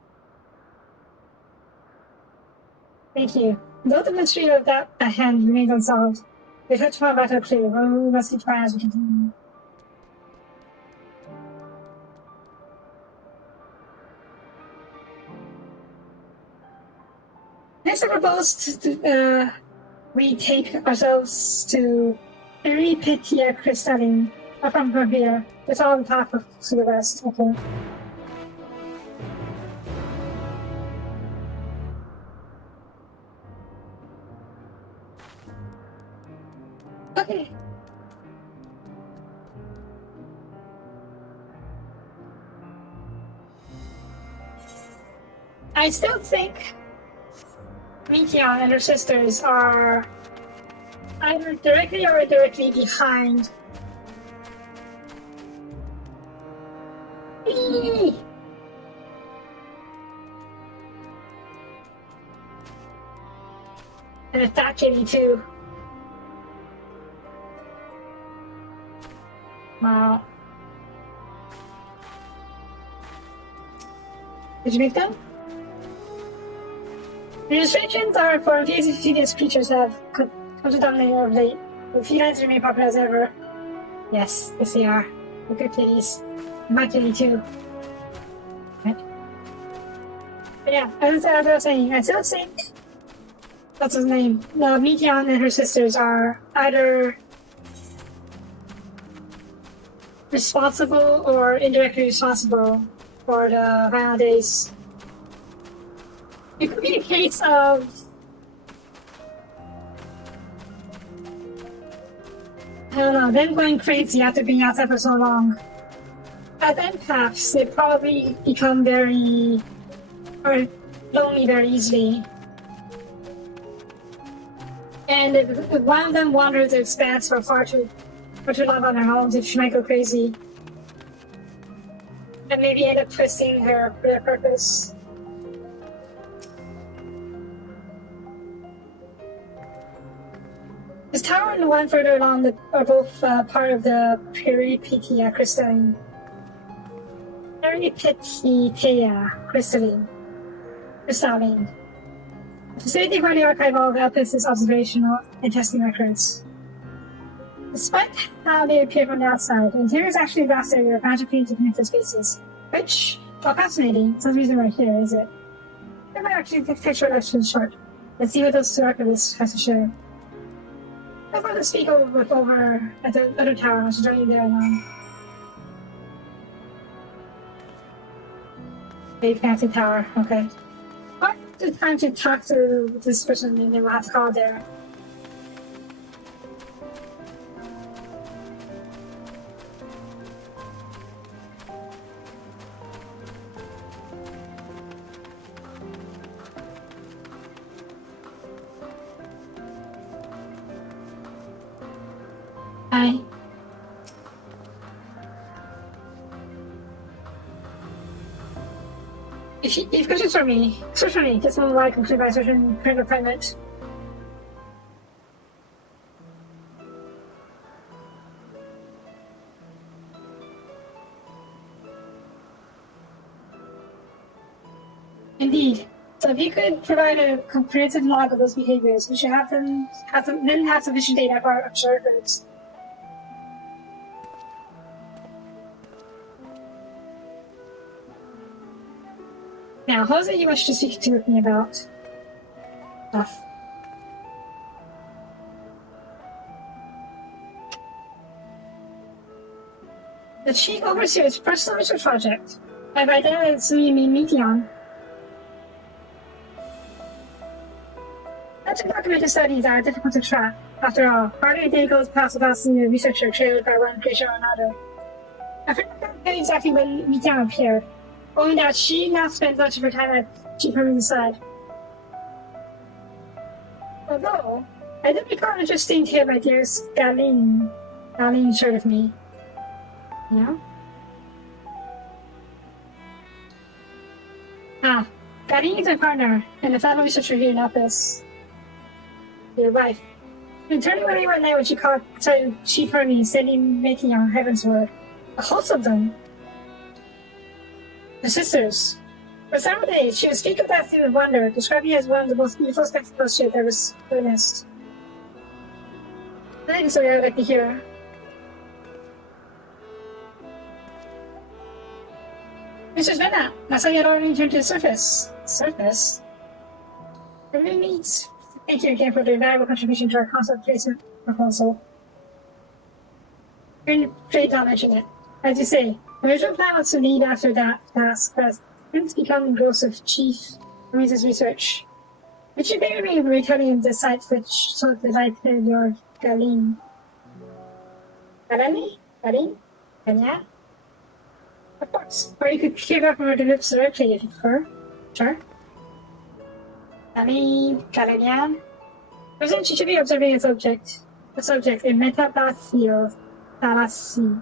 Thank you. Though the mystery of that hand remains unsolved, we've heard far better clear, but we must keep trying as we continue. I propose we take ourselves to Peripetia Crystalline from here. It's all on top of to the west, okay. Okay. I still think Meteon and her sisters are either directly or indirectly behind. Eee! And attack Kitty too. Wow. Did you make them? The restrictions are for these amphibious creatures have come to dominate of late. The felines remain popular as ever. Yes, they are. The good kitties. My kitty too. Right. But yeah, as I was saying, I still think what's his name? No, Meteon and her sisters are either responsible or indirectly responsible for the final days. It could be a case of I don't know, them going crazy after being outside for so long. As empaths, they probably become very lonely very easily. And if one of them wanders the expanse for far too long on their homes, she might go crazy. And maybe end up twisting their purpose. This tower and the one further along are both part of the Peripetia Crystalline. Peripetia Crystalline. The facility where they archive all of Elpis' observational and testing records. Despite how they appear from the outside, the interior is actually a vast area of magically interconnected spaces, which, while fascinating, is the reason we're here, is it? I might actually take short lectures short. Let's see what those archivists has to share. I'm going to speak over at the other tower. I should join you there now. Big fancy tower, okay. What the time to talk to this person and then we'll have to call there. Hi. If questions for me, search for me. Get someone like complete by certain print appointment. Indeed. So if you could provide a comprehensive log of those behaviors, we should have sufficient data for our observers. Now, what is it you wish to speak to me about? Stuff. The chief overseer's personal research project. I've identified Meteon. Such documented studies are difficult to track. After all, hardly a day goes past without seeing a researcher trailed by one creature or another. I forgot exactly when Meteon appeared. Only that she now spends much of her time at Chief Herman's side. Although, I did recall an interesting tale my dear Galine shared with me. Yeah? Ah, Galine is my partner, and a fellow researcher here in office. Your wife. In turning away one night when she called Chief Hermes sending Meteon heavensward. A host of them. The sisters. For several days, she would speak of that scene with wonder, describing it as one of the most beautiful spectacles she had ever witnessed. That is what I would like to hear. Mr. Svena, I saw you had already returned to the surface. Surface? Really neat. Thank you again for the valuable contribution to our concept placement proposal. Please don't mention it. As you say, the original plan was to lead after that task, but since becoming engrossed with Chief Louise's research, which you may be retelling the site which so delighted your Galeen. Galani? Galeen? Ganya? Of course. Or you could hear that from the lips directly if you prefer. Sure. Galeen, Galenian. President, you should be observing a subject. The subject in Metabathio Thalasi.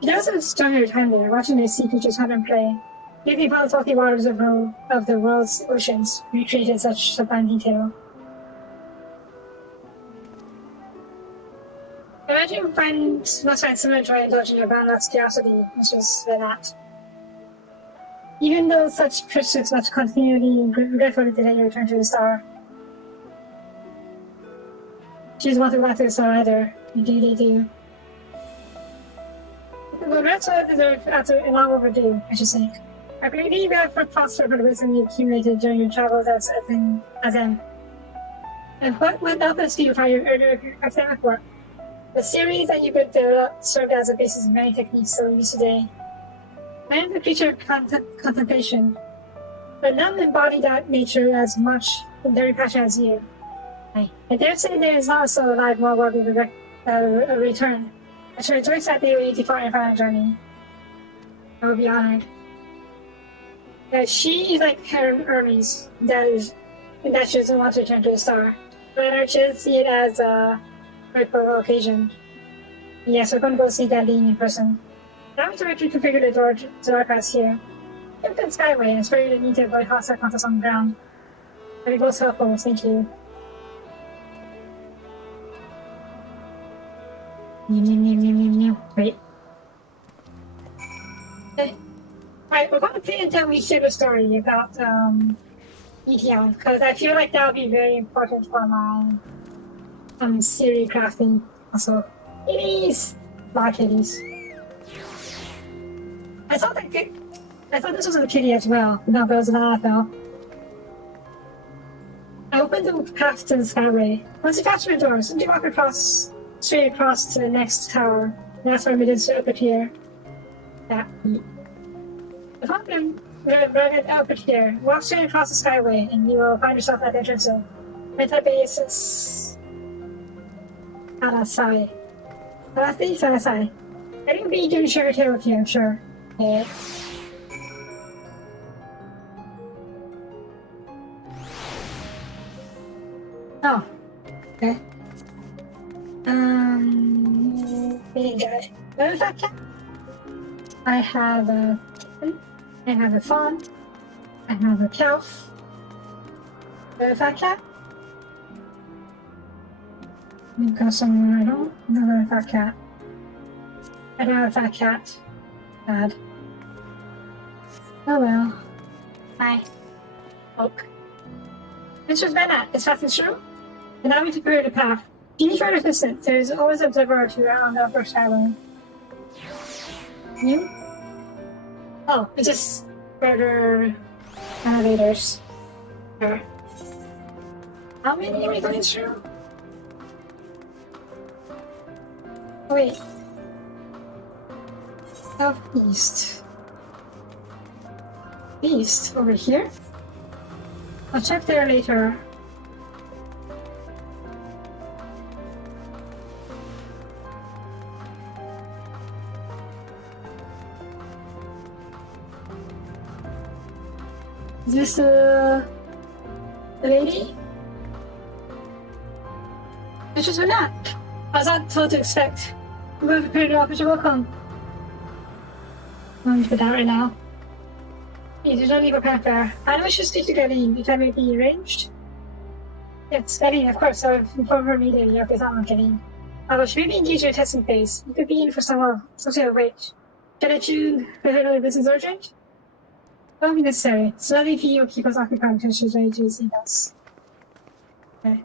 He doesn't stone your time there, watching the sea creatures hunt and play. Yet the salty waters of the world's oceans recreate in such sublime detail. I imagine you must find similar joy indulging your boundless curiosity, Mrs. Venat. Even though such pursuits must continually regretfully delay your return to the star. She doesn't want to go back to the star either. Indeed they do. The rest of it after long overdue, I should say. I believe you have prospered for the wisdom you accumulated during your travels as M. And what would help us do you find your earlier academic work? The series that you could develop served as a basis of many techniques still used today. I am the creature of contemplation, but none embody that nature as much in very passion as you. I dare say there is not a soul alive more worthy of a return. I shall rejoice that they will depart your final journey. I will be honored. She is like Hermes, that she doesn't want to return to the star. But she doesn't see it as a grateful occasion. Yes, we're going to go see Galeen in person. Now we directly configure the door pass here. Get the skyway and spare you the need to avoid hostile contacts on the ground. But it goes helpful, thank you. Wait. Alright, we're going to play until we share the story about ETL, because I feel like that would be very important for my series crafting. Also, kitties! A lot of kitties. I thought this was a kitty as well. No, but it was not though. I opened the path to the skyway. Once you pass through the doors, you walk straight across to the next tower. And that's where Midden's to appear. Yeah. The fountain rugged output here. Walk straight across the skyway, and you will find yourself at the entrance of Metabasis Alasai. Alasai. I will be eager to share a tale with you, I'm sure. Yeah. Oh. Okay. Meeting guide. What is that cat? I have a fawn. I have a cow. What is that cat? We've got someone I don't know a fat cat. I don't have a fat cat. Bad. Oh well. Hi. Oak. Mr. Venat, is that true? Allow me to clear the path. If you need further assistance, there is always an observer or two on the upper skyway. You? Oh, it's just further elevators. Sure. How many are we going through? Oh, wait. Southeast. East, over here? I'll check there later. Is this the lady? It's just Renat. I was not told to expect. We're prepared to offer you welcome. I'm for that right now. Please, there's no need for fanfare. I know we should speak to Galeen. If that may be arranged? Yes, Galeen, of course. I've informed her meeting. You're on Galeen. But should we be engaged in a testing phase? You could be in for some sort of wait. Can I choose whether this is urgent? It won't be necessary. So let me feel you keep us occupied until she's ready to receive us. Okay.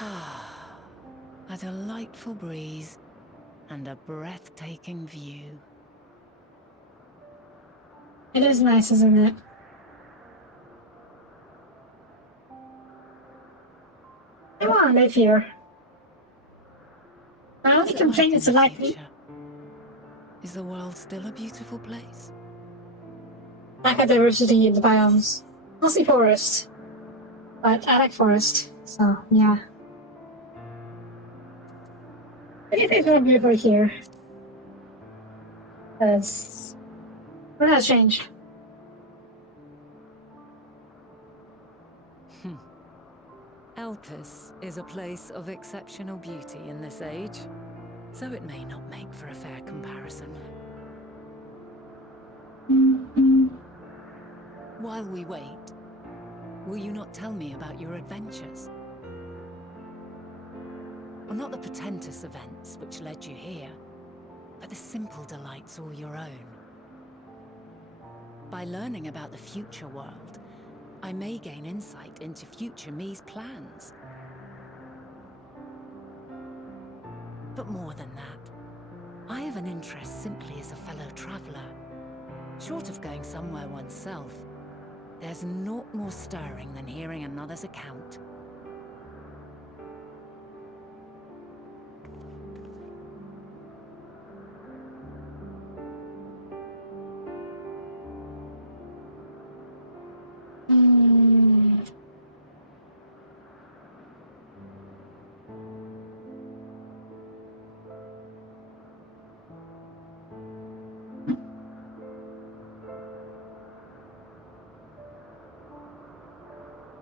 A delightful breeze and a breathtaking view. It is nice, isn't it? I want to live here. My only complaint is the lack Is the world still a beautiful place? of diversity in the biomes. Mostly forest. But I like forest, so yeah. I think there's no river here. Because what has changed? Elpis is a place of exceptional beauty in this age, so it may not make for a fair comparison. While we wait, will you not tell me about your adventures? Well, not the portentous events which led you here, but the simple delights all your own. By learning about the future world, I may gain insight into future me's plans. But more than that, I have an interest simply as a fellow traveler. Short of going somewhere oneself, there's naught more stirring than hearing another's account.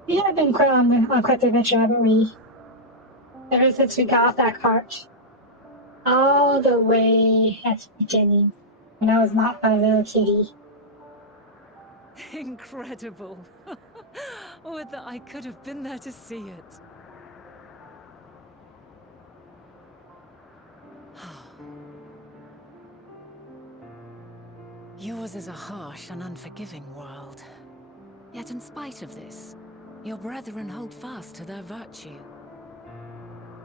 We have been quite on quite the adventure, haven't we? Ever since we got off that cart. All the way at the beginning. When I was not a little kitty. Incredible. Would that I could have been there to see it. Yours is a harsh and unforgiving world. Yet in spite of this, your brethren hold fast to their virtue.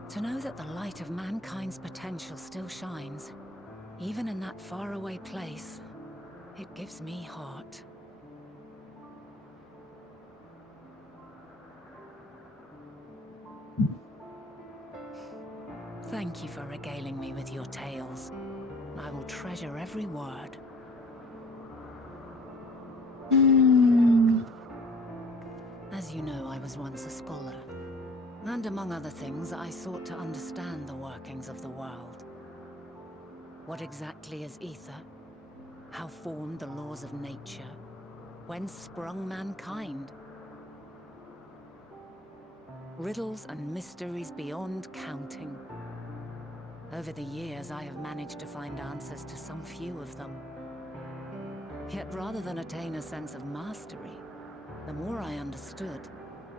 To know that the light of mankind's potential still shines, even in that faraway place, it gives me heart. Thank you for regaling me with your tales. I will treasure every word. As you know, I was once a scholar. And among other things, I sought to understand the workings of the world. What exactly is ether? How formed the laws of nature? Whence sprung mankind? Riddles and mysteries beyond counting. Over the years, I have managed to find answers to some few of them. Yet rather than attain a sense of mastery, the more I understood,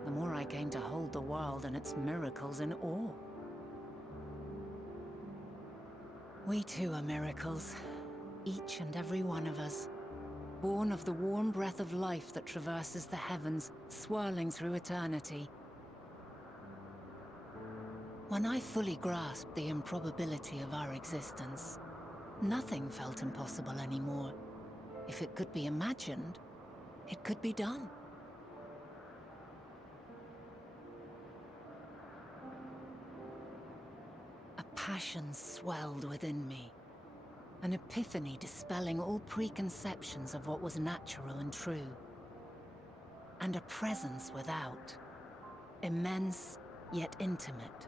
the more I came to hold the world and its miracles in awe. We too are miracles, each and every one of us, born of the warm breath of life that traverses the heavens, swirling through eternity. When I fully grasped the improbability of our existence, nothing felt impossible anymore. If it could be imagined, it could be done. A passion swelled within me, an epiphany dispelling all preconceptions of what was natural and true. And a presence without, immense yet intimate,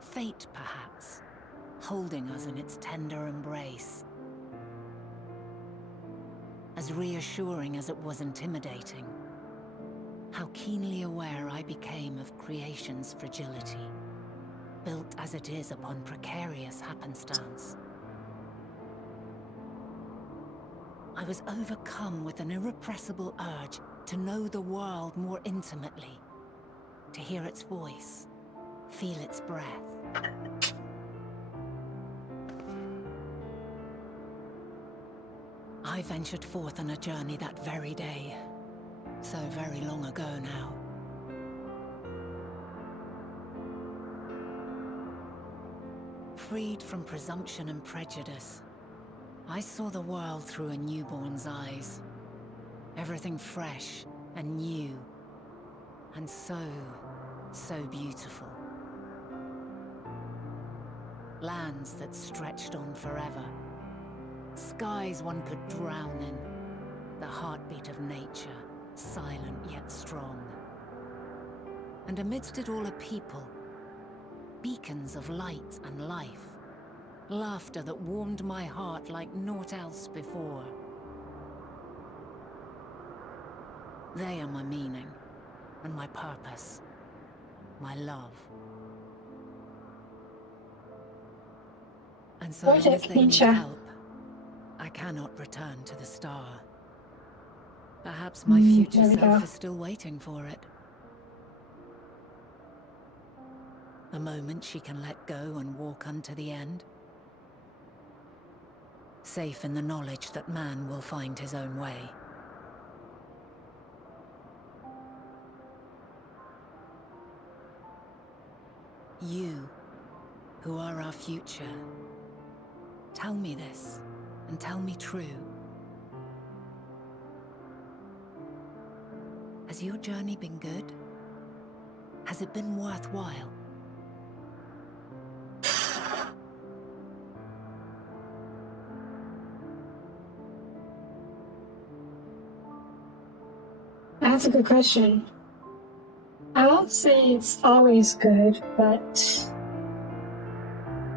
fate perhaps, holding us in its tender embrace. As reassuring as it was intimidating, how keenly aware I became of creation's fragility, built as it is upon precarious happenstance. I was overcome with an irrepressible urge to know the world more intimately, to hear its voice, feel its breath. I ventured forth on a journey that very day, so very long ago now. Freed from presumption and prejudice, I saw the world through a newborn's eyes. Everything fresh and new, and so beautiful. Lands that stretched on forever. Skies one could drown in. The heartbeat of nature, silent yet strong. And amidst it all a people, beacons of light and life. Laughter that warmed my heart like naught else before. They are my meaning, and my purpose, my love. And so long as they need help, I cannot return to the star. Perhaps my future self is still waiting for it. The moment she can let go and walk unto the end. Safe in the knowledge that man will find his own way. You, who are our future, tell me this, and tell me true. Has your journey been good? Has it been worthwhile? That's a good question. I won't say it's always good, but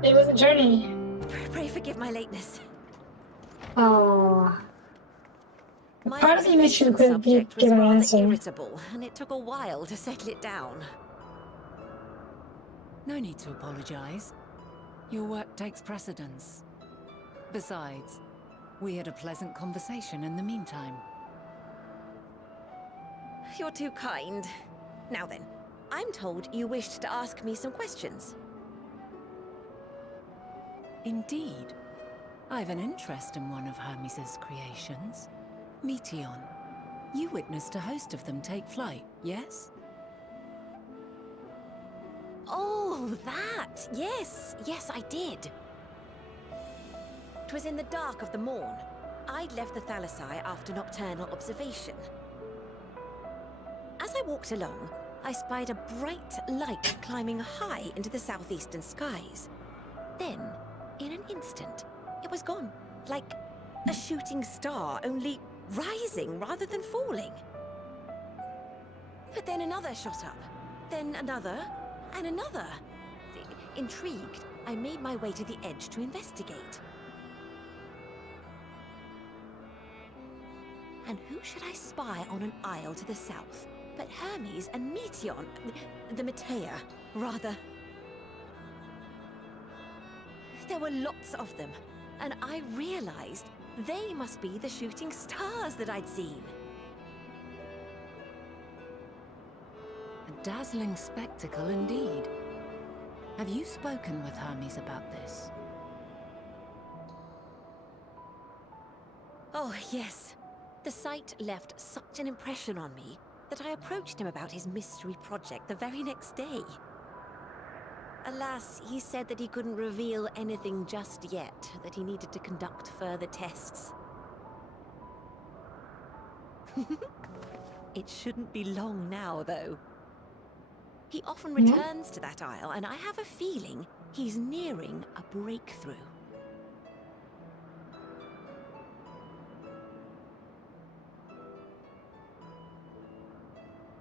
it was a journey. Pray forgive my lateness. Oh. My Part of me wished you could subject was give an rather answer. irritable, and it took a while to settle it down. No need to apologize. Your work takes precedence. Besides, we had a pleasant conversation in the meantime. You're too kind. Now then, I'm told you wished to ask me some questions. Indeed. I've an interest in one of Hermes' creations. Meteon. You witnessed a host of them take flight, yes? Oh, that! Yes, I did. 'Twas in the dark of the morn. I'd left the Thalassai after nocturnal observation. As I walked along, I spied a bright light climbing high into the southeastern skies. Then, in an instant, it was gone, like a shooting star, only rising rather than falling. But then another shot up, then another, and another. Intrigued, I made my way to the edge to investigate. And who should I spy on an isle to the south but Hermes and Meteon, the Metea, rather. There were lots of them, and I realized they must be the shooting stars that I'd seen. A dazzling spectacle indeed. Have you spoken with Hermes about this? Oh, yes. The sight left such an impression on me that I approached him about his mystery project the very next day. Alas, he said that he couldn't reveal anything just yet, that he needed to conduct further tests. It shouldn't be long now, though. He often returns to that isle, and I have a feeling he's nearing a breakthrough.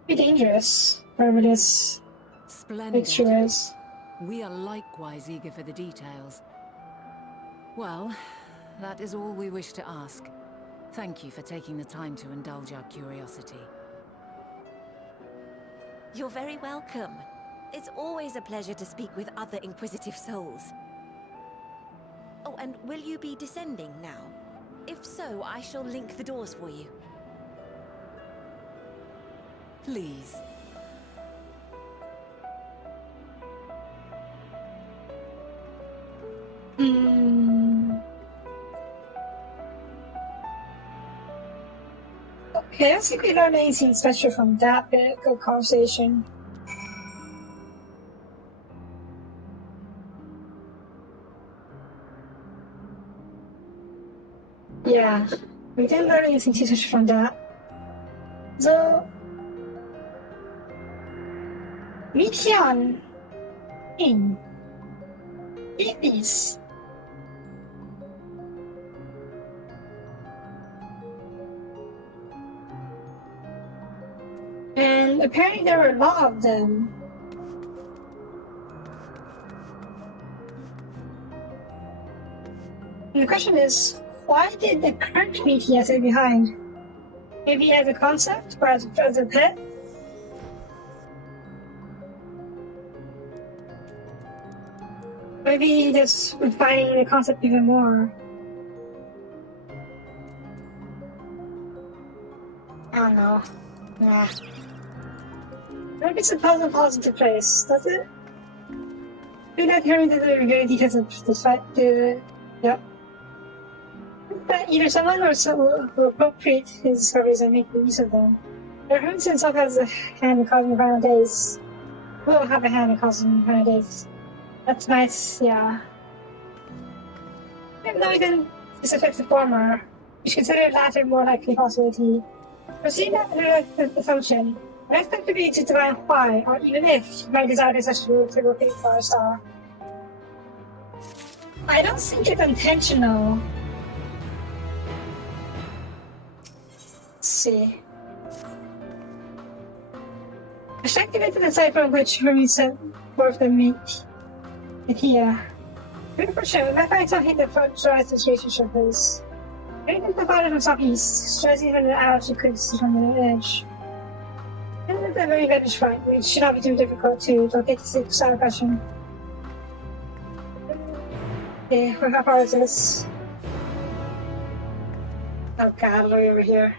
Be dangerous, wherever this mixture is. We are likewise eager for the details. Well, that is all we wish to ask. Thank you for taking the time to indulge our curiosity. You're very welcome. It's always a pleasure to speak with other inquisitive souls. Oh, and will you be descending now? If so, I shall link the doors for you. Please. Okay, I think we learned anything special from that bit of conversation. Yeah, we didn't learn anything too much from that. So, Michian in babies. And apparently there were a lot of them. And the question is, why did the current meteor stay behind? Maybe as a concept or as a pet? Maybe just refining the concept even more. I don't know. Nah. Maybe it's a positive place, does it? Maybe not hearing the very details of the fight. Yep. That either someone or someone will appropriate his stories and make use of them. Their home himself has a hand in causing the final days. Will have a hand in causing the final days. That's nice, yeah. Even though we didn't affect the former, we should consider the latter more likely possibility. Proceed that the assumption. I expect to be to divine why, or even if my desire is such to locate for a star. I don't think it's intentional. Let's see. Restricted to the cipher on which Hermes sent forth the meat. Here. Good for sure. My parents don't hate the drive this relationship is. I think the father from Southeast, stressing even out she couldn't see from the edge. And it's a very vantage point, which should not be too difficult to locate the side question. Okay, how far is this? Oh god, way over here.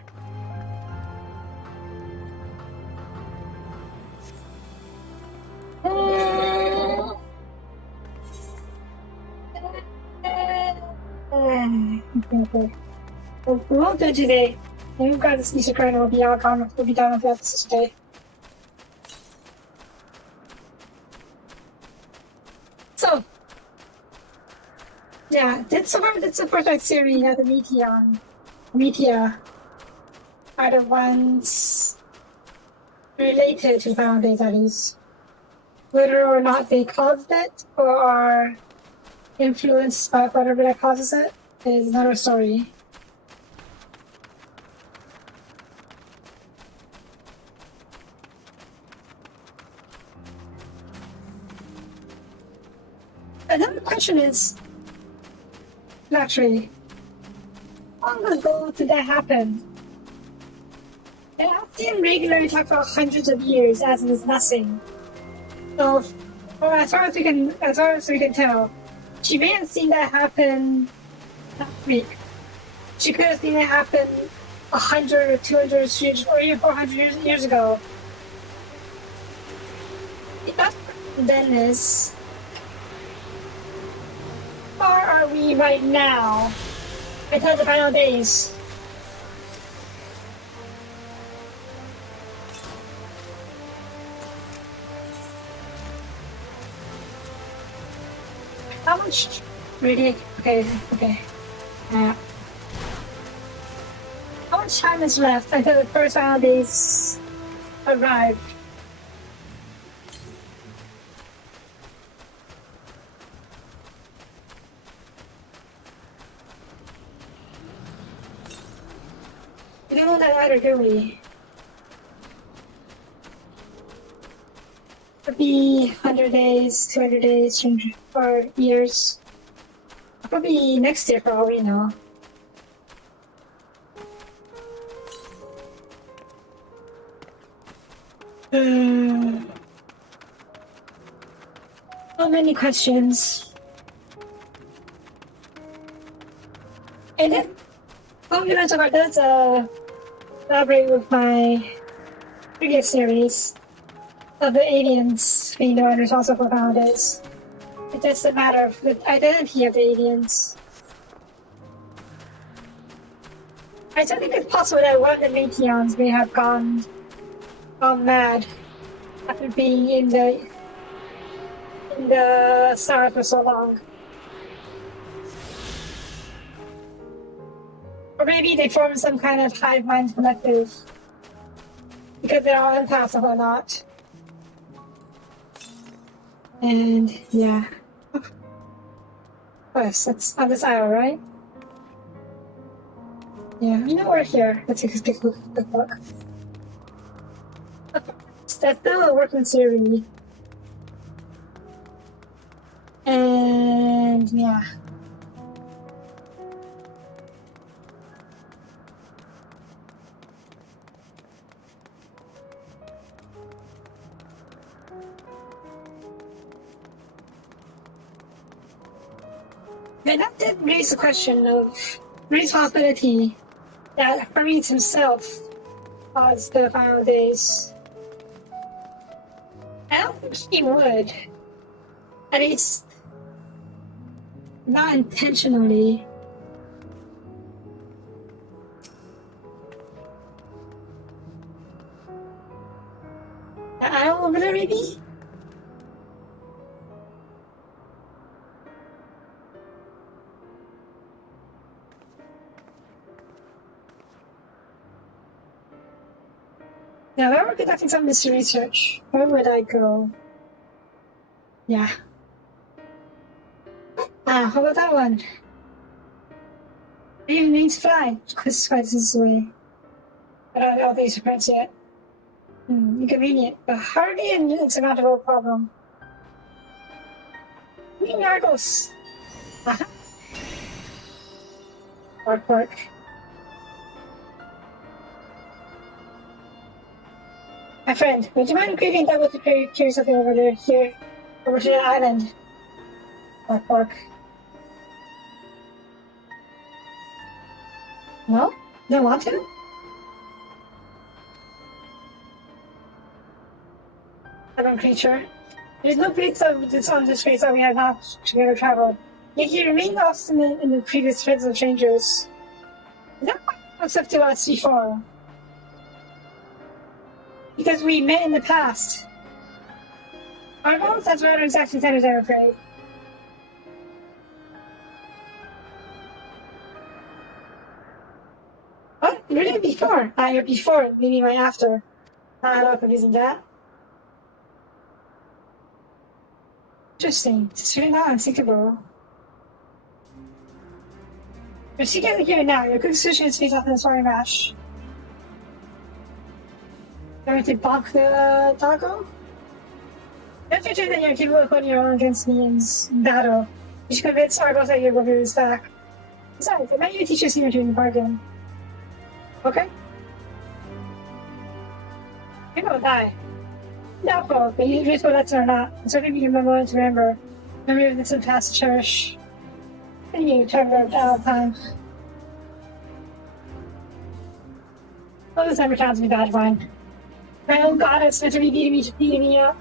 Okay. We won't do it today. We've got this Lisa Cronin will be all gone. We'll be done with the episode today. So, yeah, that's the first series of the Meteor are the ones related to Final Days, at least. Whether or not they caused it or are influenced by whatever that causes it is another story. Another question is, naturally, how long ago did that happen? And I've seen regularly talk about hundreds of years as it is nothing. So, well, as far as we can tell, she may have seen that happen last week. She could have seen it happen 100 or 200 years or even 400 years ago. The question then is, where are we right now until the final days? How much? Really? Okay. How much time is left until the first final days arrive? We don't know that either, do we? Could be 100 days, 200 days, or years. Probably next year for all we know. So many questions. And then, I'm gonna talk about that, elaborate with my previous series of the aliens being the one responsible for Final Days. It's just a matter of the identity of the aliens. I don't think it's possible that one of the Meteons may have gone mad after being in the star for so long. maybe they form some kind of hive mind collective. Because they're all empaths and whatnot. And, yeah. Yes, that's on this aisle, right? Yeah, you know we're here. Let's take a quick look. That's still a working theory. And, yeah. And that did raise the question of responsibility that Hermes himself caused the final days. I don't think he would. At least, not intentionally. I don't know, over there maybe? Now, if I were conducting some mystery research, where would I go? Yeah. How about that one? It even means fly. Because flies this way. But I don't think it's friends yet. Inconvenient, but hardly an insurmountable problem. Green Argos! Work. My friend, would you mind creating double to carry something over there, here, over to the island? Work. No? Don't want to? Stubborn creature. There's no place of this on this race that we have not together traveled. Yet he remained lost in the previous threads of strangers. That was up to us before. Because we met in the past. Our goals as rather exacting centers, I'm afraid. What? You did before. You're before, meaning right after. I don't know if I'm using that. Interesting. It's really not unthinkable. You're together here now. Your good sushi is based off the sorry mash. Going to bonk the doggo? Don't you think that you're capable of putting your own against me in battle? You should convince Argos that you're going to lose back. Besides, I bet you teach us here to bargain. Okay? You're gonna die. Doubtful, but you useful lesson or not. It's certainly be a moment to remember. Memory of this in past to cherish. And you turn over all the time. Oh, this never counts me bad wine. My own goddess meant to be beating me up.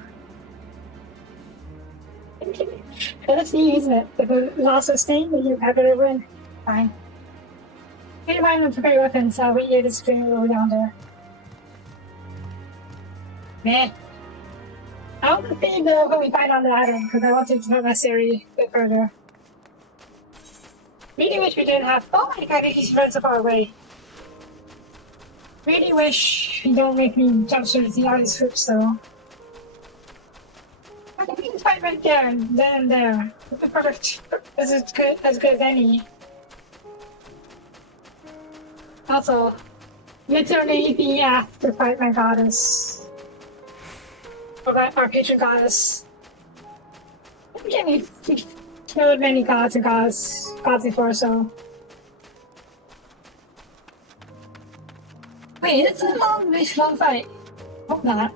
That's neat, isn't it? If it was also staying, then you have better win. Fine. Get your mind and prepare your weapons, I'll wait you to scream over yonder. Meh. I don't think they'll let me fight on the island, because I want to develop my theory a bit further. Really wish we didn't have. Oh my god, he's run so far away. Really wish you don't make me jump straight to the audience groups, though. I think we can fight right there and then there. The perfect. As good as any. Also, literally be asked to fight my goddess. Or our patron goddess. Again, we killed many gods before, so. Wait, it's a long fight. Hope not.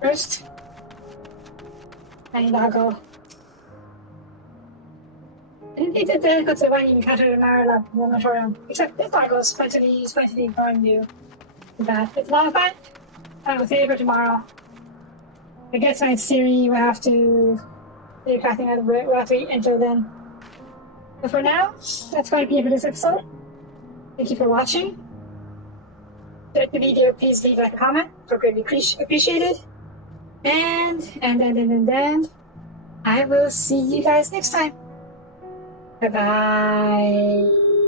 First, I need to go. I didn't think that the cuts of when you encountered an hour moratorium. Except this dog was going to be ignoring you. Too bad. It's a long fight. I will save it for tomorrow. I guess my theory will have to be crafting out of it. We'll have to wait until then. But for now, that's going to be it for this episode. Thank you for watching. If you like the video, please leave a comment. It's greatly appreciated. And I will see you guys next time. Bye bye.